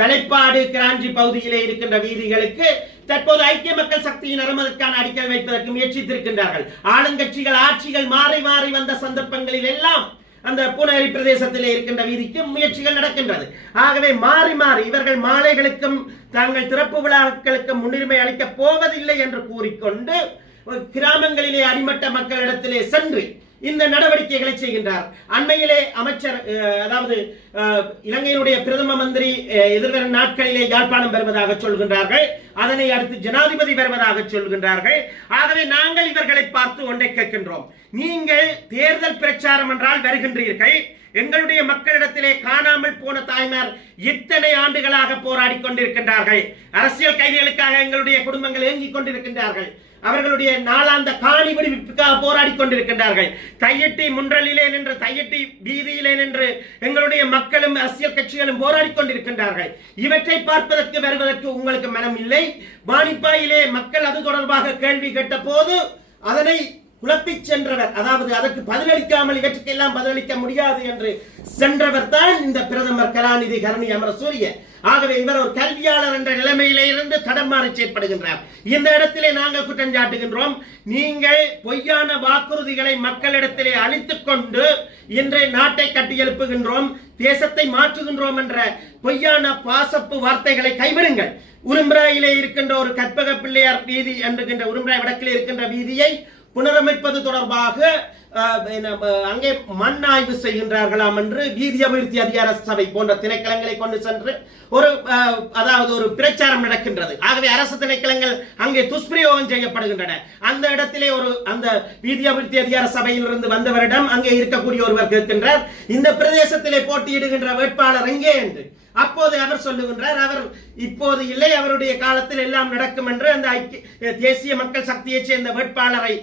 வெளைப்பாடு கிராஞ்சி பகுதியிலே இருக்கின்ற வீதிகளுக்கு தற்போது ஐக்கிய மக்கள் சக்தியினரும் அதற்கான அடிக்கல் வைப்பதற்கு முயற்சித்திருக்கின்றார்கள். ஆளுங்கட்சிகள் ஆட்சிகள் மாறி மாறி வந்த சந்தர்ப்பங்களில் எல்லாம் அந்த பூனேரி பிரதேசத்திலே இருக்கின்ற வீதிக்கு முயற்சிகள் நடக்கின்றது. ஆகவே மாறி மாறி இவர்கள் மாலைகளுக்கும் தாங்கள் திறப்பு விழாக்களுக்கும் முன்னுரிமை அளிக்கப் போவதில்லை என்று கூறிக்கொண்டு கிராமங்களிலே அடிமட்ட மக்களிடத்திலே சென்று இந்த நடவடிக்கைகளை செய்கின்றார். அண்மையிலே அமைச்சர் இலங்கையினுடைய பிரதம மந்திரி எதிர்வரும் நாட்களிலே யாழ்ப்பாணம் வருவதாக சொல்கின்றார்கள். அதனை அடுத்து ஜனாதிபதி வருவதாக சொல்கின்றார்கள். ஆகவே நாங்கள் இவர்களை பார்த்து ஒன்றை கேட்கின்றோம். நீங்கள் தேர்தல் பிரச்சாரம் என்றால் வருகின்றீர்கள். எங்களுடைய மக்களிடத்திலே காணாமல் போன தாய்மார் எத்தனை ஆண்டுகளாக போராடி கொண்டிருக்கின்றார்கள். அரசியல் கைதிகளுக்காக எங்களுடைய குடும்பங்கள் ஏங்கிக் கொண்டிருக்கின்றார்கள். அவர்களுடைய நாளாந்த காணி விடுவிப்புக்காக போராடி கொண்டிருக்கின்றார்கள். தையட்டி முன்றலிலே நின்று தையட்டி வீதியிலே நின்று எங்களுடைய மக்களும் அரசியல் கட்சிகளும் போராடி கொண்டிருக்கின்றார்கள். இவற்றை பார்ப்பதற்கு வருவதற்கு உங்களுக்கு மனம் இல்லை. மானிப்பாயிலே மக்கள் அது தொடர்பாக கேள்வி கேட்ட போது அதனை குழப்பி சென்றவர், அதற்கு பதிலளிக்காமல் இவற்றுக்கெல்லாம் பதிலளிக்க முடியாது என்று சென்றவர் தான் இந்த பிரதமர் கலாநிதி கருணி அமரசூரிய. ஆகவே இவர் ஒரு கல்வியாளர் என்ற நிலைமையிலே இருந்து தடம் மாறி செயற்படுகின்றார். இந்த இடத்திலே நாங்கள் குற்றம் சாட்டுகின்றோம். நீங்கள் பொய்யான வாக்குறுதிகளை மக்களிடத்திலே அளித்துக் கொண்டு இன்று நாட்டை கட்டியெழுப்புகின்றோம், தேசத்தை மாற்றுகின்றோம் என்ற பொய்யான பாசப்பு வார்த்தைகளை கைவிடுங்கள். உரும்பிராயிலே இருக்கின்ற ஒரு கற்பக பிள்ளையார் வீதி என்கின்ற உரும்பிராய் வடக்கிலே இருக்கின்ற வீதியை புனரமைப்பது தொடர்பாக அங்கே மண் ஆய்வு செய்கின்றார்களாம் என்று வீதி அபிவிருத்தி அதிகார சபை போன்ற திணைக்களங்களை கொண்டு சென்று ஒரு பிரச்சாரம் நடக்கின்றது. ஆகவே அரசு திணைக்களங்கள் அங்கே துஷ்பிரயோகம் செய்யப்படுகின்றன. அந்த இடத்திலே அந்த வீதி அபிவிருத்தி அதிகார சபையில் இருந்து வந்தவரிடம் அங்கே இருக்கக்கூடிய ஒருவர் கேட்கின்றார், இந்த பிரதேசத்திலே போட்டியிடுகின்ற வேட்பாளர் எங்கே என்று. அப்போது அவர் சொல்லுகின்றார், அவர் இப்போது இல்லை, அவருடைய காலத்தில் எல்லாம் நடக்கும் என்று அந்த தேசிய மக்கள் சக்தியைச் சேர்ந்த வேட்பாளரை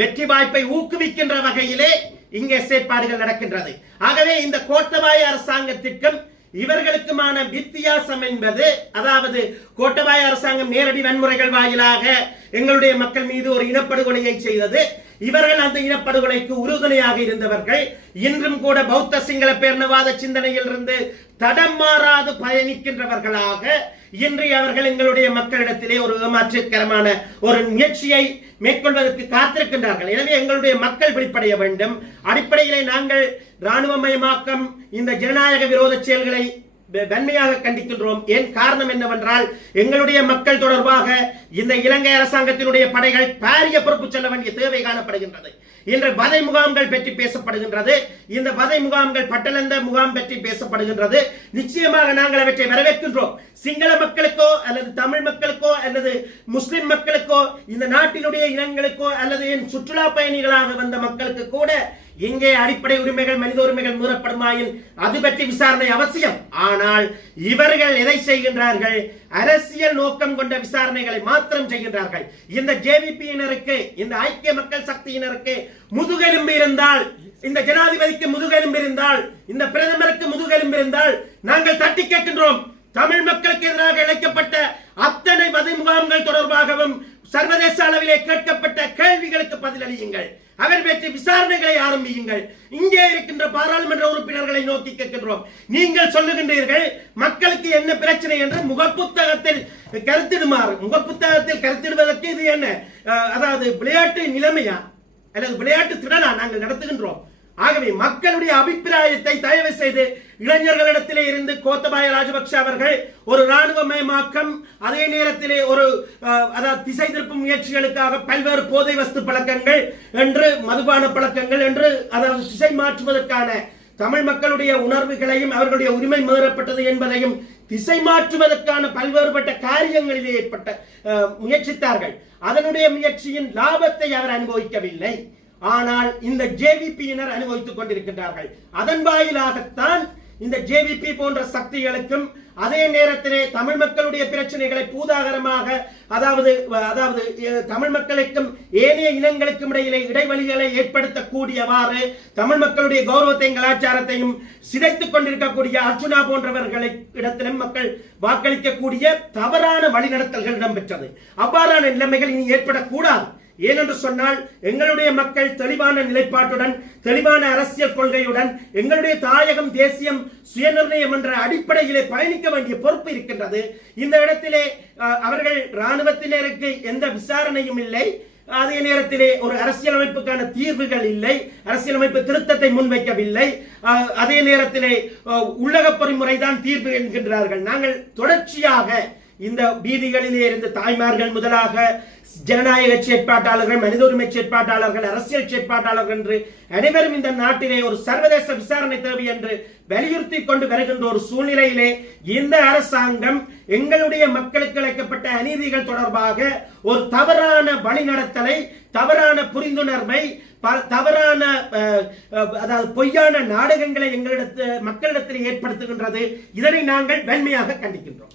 வெற்றி வாய்ப்பை ஊக்குவிக்கின்ற வகையிலே இங்கே செயற்பாடுகள் நடக்கின்றது. ஆகவே இந்த கோட்டபாய அரசாங்கத்திற்கும் இவர்களுக்குமான வித்தியாசம் என்பது, அதாவது கோட்டபாய அரசாங்கம் நேரடி வன்முறைகள் வாயிலாக எங்களுடைய மக்கள் மீது ஒரு இனப்படுகொலையை செய்தது. இவர்கள் அந்த இனப்படுகொலைக்கு உறுதுணையாக இருந்தவர்கள். இன்றும் கூட பௌத்த சிங்கள பேரினவாத சிந்தனையில் இருந்து தடம் மாறாது பயணிக்கின்றவர்களாக இன்று அவர்கள் எங்களுடைய மக்களிடத்திலே ஒரு ஏமாற்றுக்கரமான ஒரு முயற்சியை மேற்கொள்வதற்கு காத்திருக்கின்றார்கள். எனவே எங்களுடைய மக்கள் வெளிப்படைய வேண்டும். அடிப்படையிலே நாங்கள் இராணுவமயமாக்கம், இந்த ஜனநாயக விரோத செயல்களை வன்மையாக கண்டிக்கின்றோம். ஏன் காரணம் என்னவென்றால், எங்களுடைய மக்கள் தொடர்பாக இந்த இலங்கை அரசாங்கத்தினுடைய படைகள் பாரிய பொறுப்பு செல்ல வேண்டிய தேவை காணப்படுகின்றது. இன்று வதை முகாம்கள் பற்றி பேசப்படுகின்றது. இந்த வதை முகாம்கள் பட்டலந்த முகாம் பற்றி பேசப்படுகின்றது. நிச்சயமாக நாங்கள் அவற்றை வரவேற்கின்றோம். சிங்கள மக்களுக்கோ அல்லது தமிழ் மக்களுக்கோ அல்லது முஸ்லிம் மக்களுக்கோ, இந்த நாட்டினுடைய இனங்களுக்கோ அல்லது சுற்றுலா பயணிகளாக வந்த மக்களுக்கு கூட இங்கே அடிப்படை உரிமைகள், மனித உரிமைகள் மீறப்படுமாயின் அது பற்றி விசாரணை அவசியம். ஆனால் இவர்கள் எதை செய்கின்றார்கள்? அரசியல் நோக்கம் கொண்ட விசாரணைகளை மாத்திரம் செய்கின்றார்கள். இந்த ஜேவிபியினருக்கு, இந்த ஐக்கிய மக்கள் சக்தியினருக்கு முதுகெலும்பு இருந்தால், இந்த ஜனாதிபதிக்கு முதுகெலும்பு இருந்தால், இந்த பிரதமருக்கு முதுகெலும்பு இருந்தால் நாங்கள் தட்டி கேட்கின்றோம். தமிழ் மக்களுக்கு எதிராக இழைக்கப்பட்ட அத்தனை வதை முகாம்கள் தொடர்பாகவும் சர்வதேச அளவிலே கேட்கப்பட்ட கேள்விகளுக்கு பதிலளியுங்கள். அவர் பற்றி விசாரணைகளை ஆரம்பியுங்கள். இங்கே இருக்கின்ற பாராளுமன்ற உறுப்பினர்களை நோக்கி கேட்கின்றோம். நீங்கள் சொல்லுகின்றீர்கள் மக்களுக்கு என்ன பிரச்சனை என்று முகப்புத்தகத்தில் கருத்திடுமாறு. முகப்புத்தகத்தில் கருத்திடுவதற்கு இது என்ன, அதாவது விளையாட்டு நிலைமையா அல்லது விளையாட்டு திறனா நாங்கள் நடத்துகின்றோம்? ஆகவே மக்களுடைய அபிப்பிராயத்தை தயவு செய்து இளைஞர்களிடத்திலே இருந்து கோத்தபாய ராஜபக்ஷ அவர்கள் ஒரு இராணுவமயமாக்கம், அதே நேரத்திலே ஒரு திசை திருப்பும் முயற்சிகளுக்காக பல்வேறு போதை வஸ்து பழக்கங்கள் என்று, மதுபான பழக்கங்கள் என்று, அதாவது திசை மாற்றுவதற்கான தமிழ் மக்களுடைய உணர்வுகளையும் அவர்களுடைய உரிமை மீறப்பட்டது என்பதையும் திசை மாற்றுவதற்கான பல்வேறுபட்ட காரியங்களிலே ஏற்பட்ட முயற்சித்தார்கள். அதனுடைய முயற்சியின் லாபத்தை அவர் அனுபவிக்கவில்லை. ஆனால் இந்த ஜேவிபியினர் அனுபவித்துக் கொண்டிருக்கின்றார்கள். அதன் வாயிலாகத்தான் இந்த ஜேவிபி போன்ற சக்திகளுக்கும் அதே நேரத்திலே தமிழ் மக்களுடைய பிரச்சனைகளை பூதாகரமாக, அதாவது தமிழ் மக்களுக்கும் ஏனைய இனங்களுக்கும் இடையிலே இடைவெளிகளை ஏற்படுத்தக்கூடியவாறு தமிழ் மக்களுடைய கௌரவத்தையும் கலாச்சாரத்தையும் சிதைத்துக் கொண்டிருக்கக்கூடிய அர்ஜுனா போன்றவர்களை இடத்திலும் மக்கள் வாக்களிக்கக்கூடிய தவறான வழிநடத்தல்கள் இடம்பெற்றது. அவ்வாறான நிலைமைகள் இனி ஏற்படக்கூடாது. ஏனென்று சொன்னால், எங்களுடைய மக்கள் தெளிவான நிலைப்பாட்டுடன், தெளிவான அரசியல் கொள்கையுடன் எங்களுடைய தாயகம், தேசியம், சுயநிர்ணயம் என்ற அடிப்படையிலே பயணிக்க வேண்டிய பொறுப்பு இருக்கின்றது. இந்த இடத்திலே அவர்கள் இராணுவத்தினருக்கு எந்த விசாரணையும் இல்லை. அதே நேரத்திலே ஒரு அரசியலமைப்புக்கான தீர்வுகள் இல்லை, அரசியலமைப்பு திருத்தத்தை முன்வைக்கவில்லை. அதே நேரத்திலே உள்ளக பொறிமுறைதான் தீர்வு என்கின்றார்கள். நாங்கள் தொடர்ச்சியாக இந்த வீதிகளிலே இருந்து தாய்மார்கள் முதலாக ஜனநாயக செயற்பாட்டாளர்கள், மனித உரிமை செயற்பாட்டாளர்கள், அரசியல் செயற்பாட்டாளர்கள் என்று அனைவரும் இந்த நாட்டிலே ஒரு சர்வதேச விசாரணை தேவை என்று வலியுறுத்தி கொண்டு வருகின்ற ஒரு சூழ்நிலையிலே இந்த அரசாங்கம் எங்களுடைய மக்களுக்கு அளிக்கப்பட்ட அநீதிகள் தொடர்பாக ஒரு தவறான வழிநடத்தலை, தவறான புரிந்துணர்வை, தவறான அதாவது பொய்யான நாடகங்களை மக்களிடத்தில் ஏற்படுத்துகின்றது. இதனை நாங்கள் வன்மையாக கண்டிக்கின்றோம்.